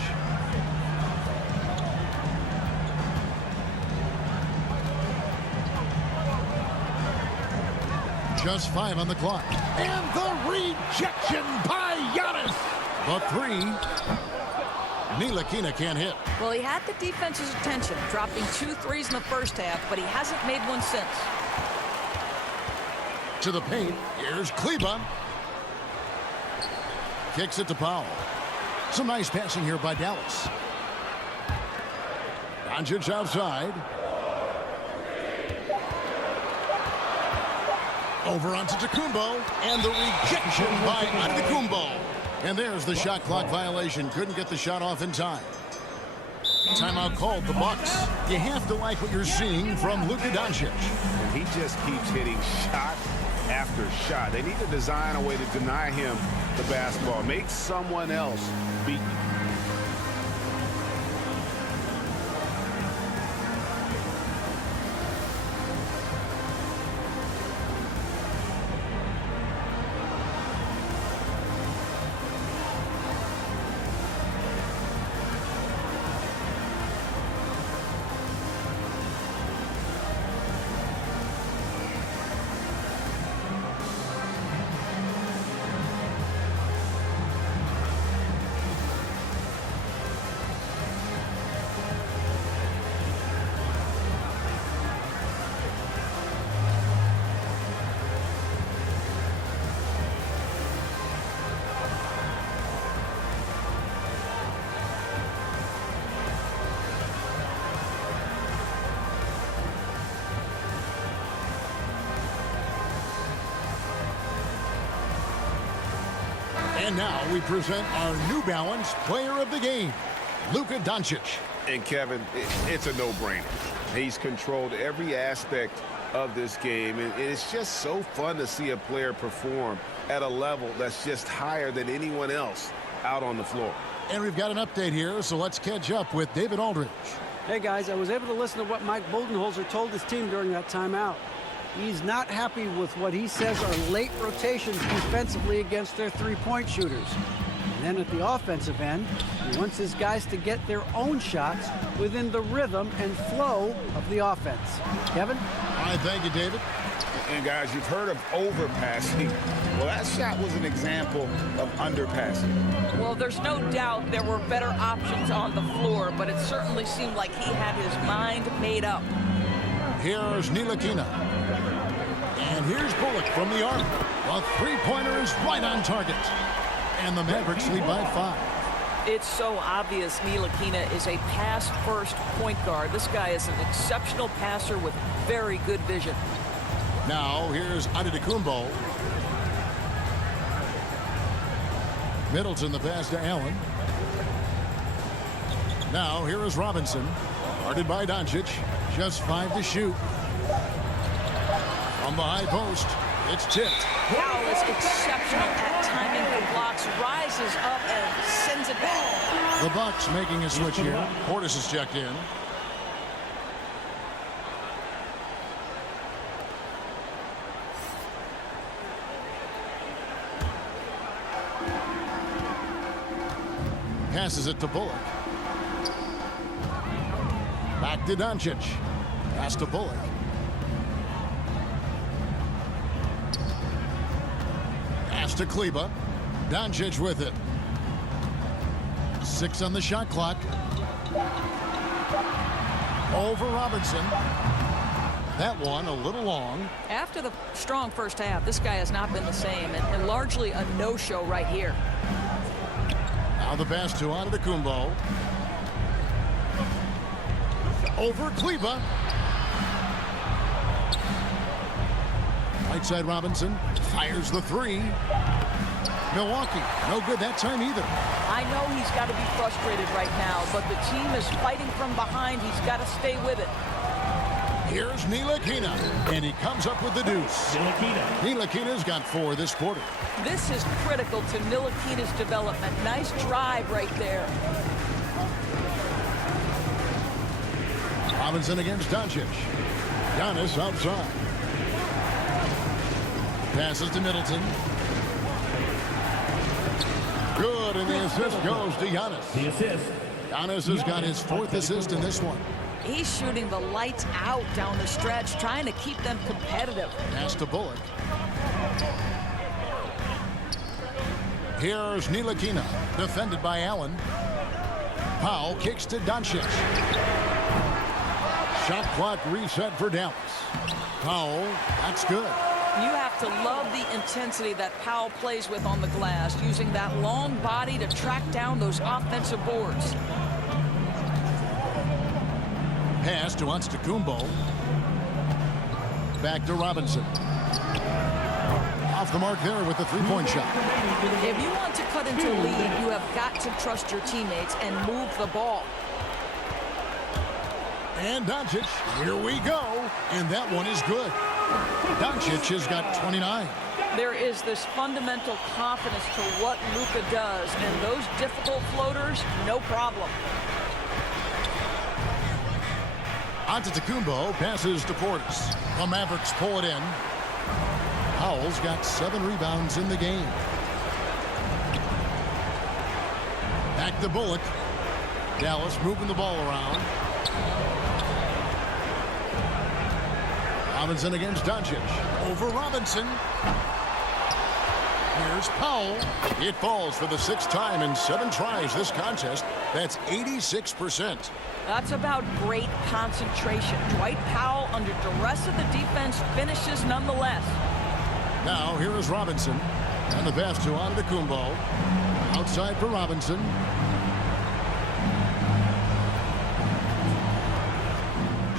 Just 5 on the clock. And the rejection by Giannis. The 3. Ntilikina can't hit. Well, he had the defense's attention, dropping 2 threes in the first half, but he hasn't made one since. To the paint. Here's Kleba. Kicks it to Powell. Some nice passing here by Dallas. Doncic outside. Over onto Tacumbo. And the rejection by Antetokounmpo. And there's the shot clock violation. Couldn't get the shot off in time. Timeout called the Bucks. You have to like what you're seeing from Luka Doncic. And he just keeps hitting shot after shot. They need to design a way to deny him the basketball. Make someone else beat him. And now we present our New Balance Player of the Game, Luka Doncic. And Kevin, it's a no-brainer. He's controlled every aspect of this game, and it's just so fun to see a player perform at a level that's just higher than anyone else out on the floor. And we've got an update here, so let's catch up with David Aldridge. Hey, guys, I was able to listen to what Mike Budenholzer told his team during that timeout. He's not happy with what he says are late rotations defensively against their three-point shooters. And then at the offensive end, he wants his guys to get their own shots within the rhythm and flow of the offense. Kevin? All right, thank you, David. And guys, you've heard of overpassing. Well, that shot was an example of underpassing. Well, there's no doubt there were better options on the floor, but it certainly seemed like he had his mind made up. Here's Ntilikina. And here's Bullock from the arc. The three-pointer is right on target. And the Mavericks lead by 5. It's so obvious Ntilikina is a pass-first point guard. This guy is an exceptional passer with very good vision. Now, here's Antetokounmpo. Middleton, the pass to Allen. Now, here is Robinson. Guarded by Doncic. Just 5 to shoot. From the high post, it's tipped. Powell is exceptional at timing the blocks, rises up and sends it back. The Bucks making a switch here. Portis is checked in. Passes it to Bullock. Back to Doncic. Pass to Bullock. Pass to Kleba. Doncic with it. 6 on the shot clock. Over Robinson. That one a little long. After the strong first half, this guy has not been the same, and largely a no-show right here. Now the pass to Antetokounmpo. Over Kleba. Right side Robinson fires the three. Milwaukee, no good that time either. I know he's got to be frustrated right now, but the team is fighting from behind. He's got to stay with it. Here's Ntilikina, and he comes up with the deuce. Ntilikina's got 4 this quarter. This is critical to Ntilikina's development. Nice drive right there. Robinson against Doncic. Giannis outside. Passes to Middleton. Good, and the assist goes to Giannis. The assist. Giannis has got his 4th assist in this one. He's shooting the lights out down the stretch, trying to keep them competitive. Pass to Bullock. Here's Ntilikina, defended by Allen. Powell kicks to Doncic. Shot clock reset for Dallas. Powell, that's good. You have to love the intensity that Powell plays with on the glass, using that long body to track down those offensive boards. Pass to Antetokounmpo. Back to Robinson. Off the mark there with the three-point shot. If you want to cut into the lead, you have got to trust your teammates and move the ball. And Doncic, here we go. And that one is good. Doncic has got 29. There is this fundamental confidence to what Luka does, and those difficult floaters, no problem. Antetokounmpo passes to Portis. The Mavericks pull it in. Powell's got 7 rebounds in the game. Back to Bullock. Dallas moving the ball around. Robinson against Doncic. Over Robinson. Here's Powell. It falls for the 6th time in 7 tries this contest. That's 86%. That's about great concentration. Dwight Powell, under duress of the defense, finishes nonetheless. Now here is Robinson. And the pass to Antetokounmpo. Outside for Robinson.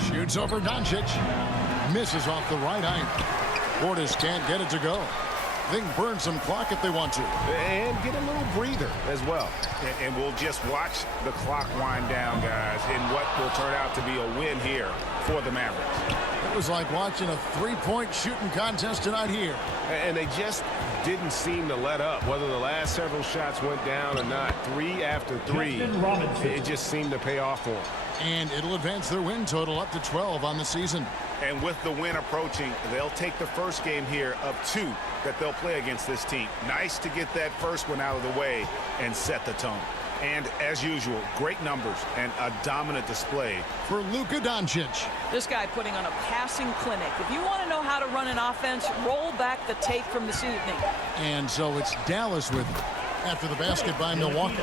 Shoots over Doncic. Misses off the right iron. Portis can't get it to go. They can burn some clock if they want to. And get a little breather as well. And we'll just watch the clock wind down, guys, in what will turn out to be a win here for the Mavericks. It was like watching a three-point shooting contest tonight here. And they just didn't seem to let up. Whether the last several shots went down or not, 3 after 3, it just seemed to pay off for them. And it'll advance their win total up to 12 on the season. And with the win approaching, they'll take the first game here of 2 that they'll play against this team. Nice to get that first one out of the way and set the tone. And as usual, great numbers and a dominant display for Luka Doncic. This guy putting on a passing clinic. If you want to know how to run an offense, roll back the tape from this evening. And so it's Dallas with it after the basket by Milwaukee.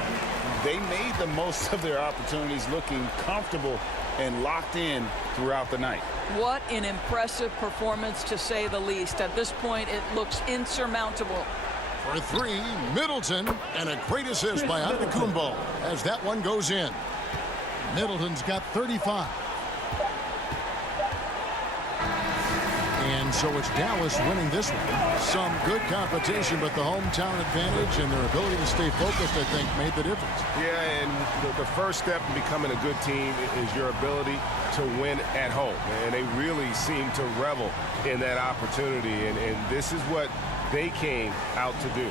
They made the most of their opportunities, looking comfortable and locked in throughout the night. What an impressive performance, to say the least. At this point, it looks insurmountable. For 3, Middleton, and a great assist by Antetokounmpo as that one goes in. Middleton's got 35. And so it's Dallas winning this one. Some good competition, but the hometown advantage and their ability to stay focused, I think, made the difference. Yeah, and the first step in becoming a good team is your ability to win at home. And they really seem to revel in that opportunity. And this is what they came out to do.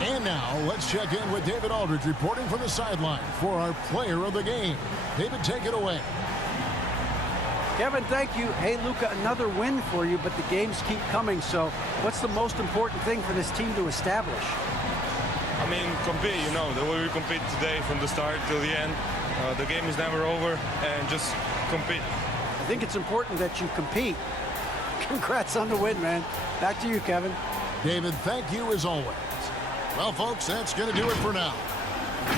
And now let's check in with David Aldridge reporting from the sideline for our player of the game. David, take it away. Kevin, thank you. Hey, Luka, another win for you, but the games keep coming. So what's the most important thing for this team to establish? I mean, compete, you know, the way we compete today from the start till the end. The game is never over, and just compete. I think it's important that you compete. Congrats on the win, man. Back to you, Kevin. David, thank you as always. Well, folks, that's going to do it for now.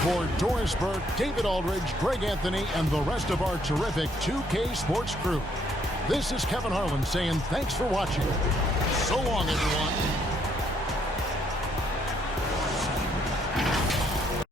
For Doris Burke, David Aldridge, Greg Anthony, and the rest of our terrific 2K Sports crew, This is Kevin Harlan saying thanks for watching. So long, everyone.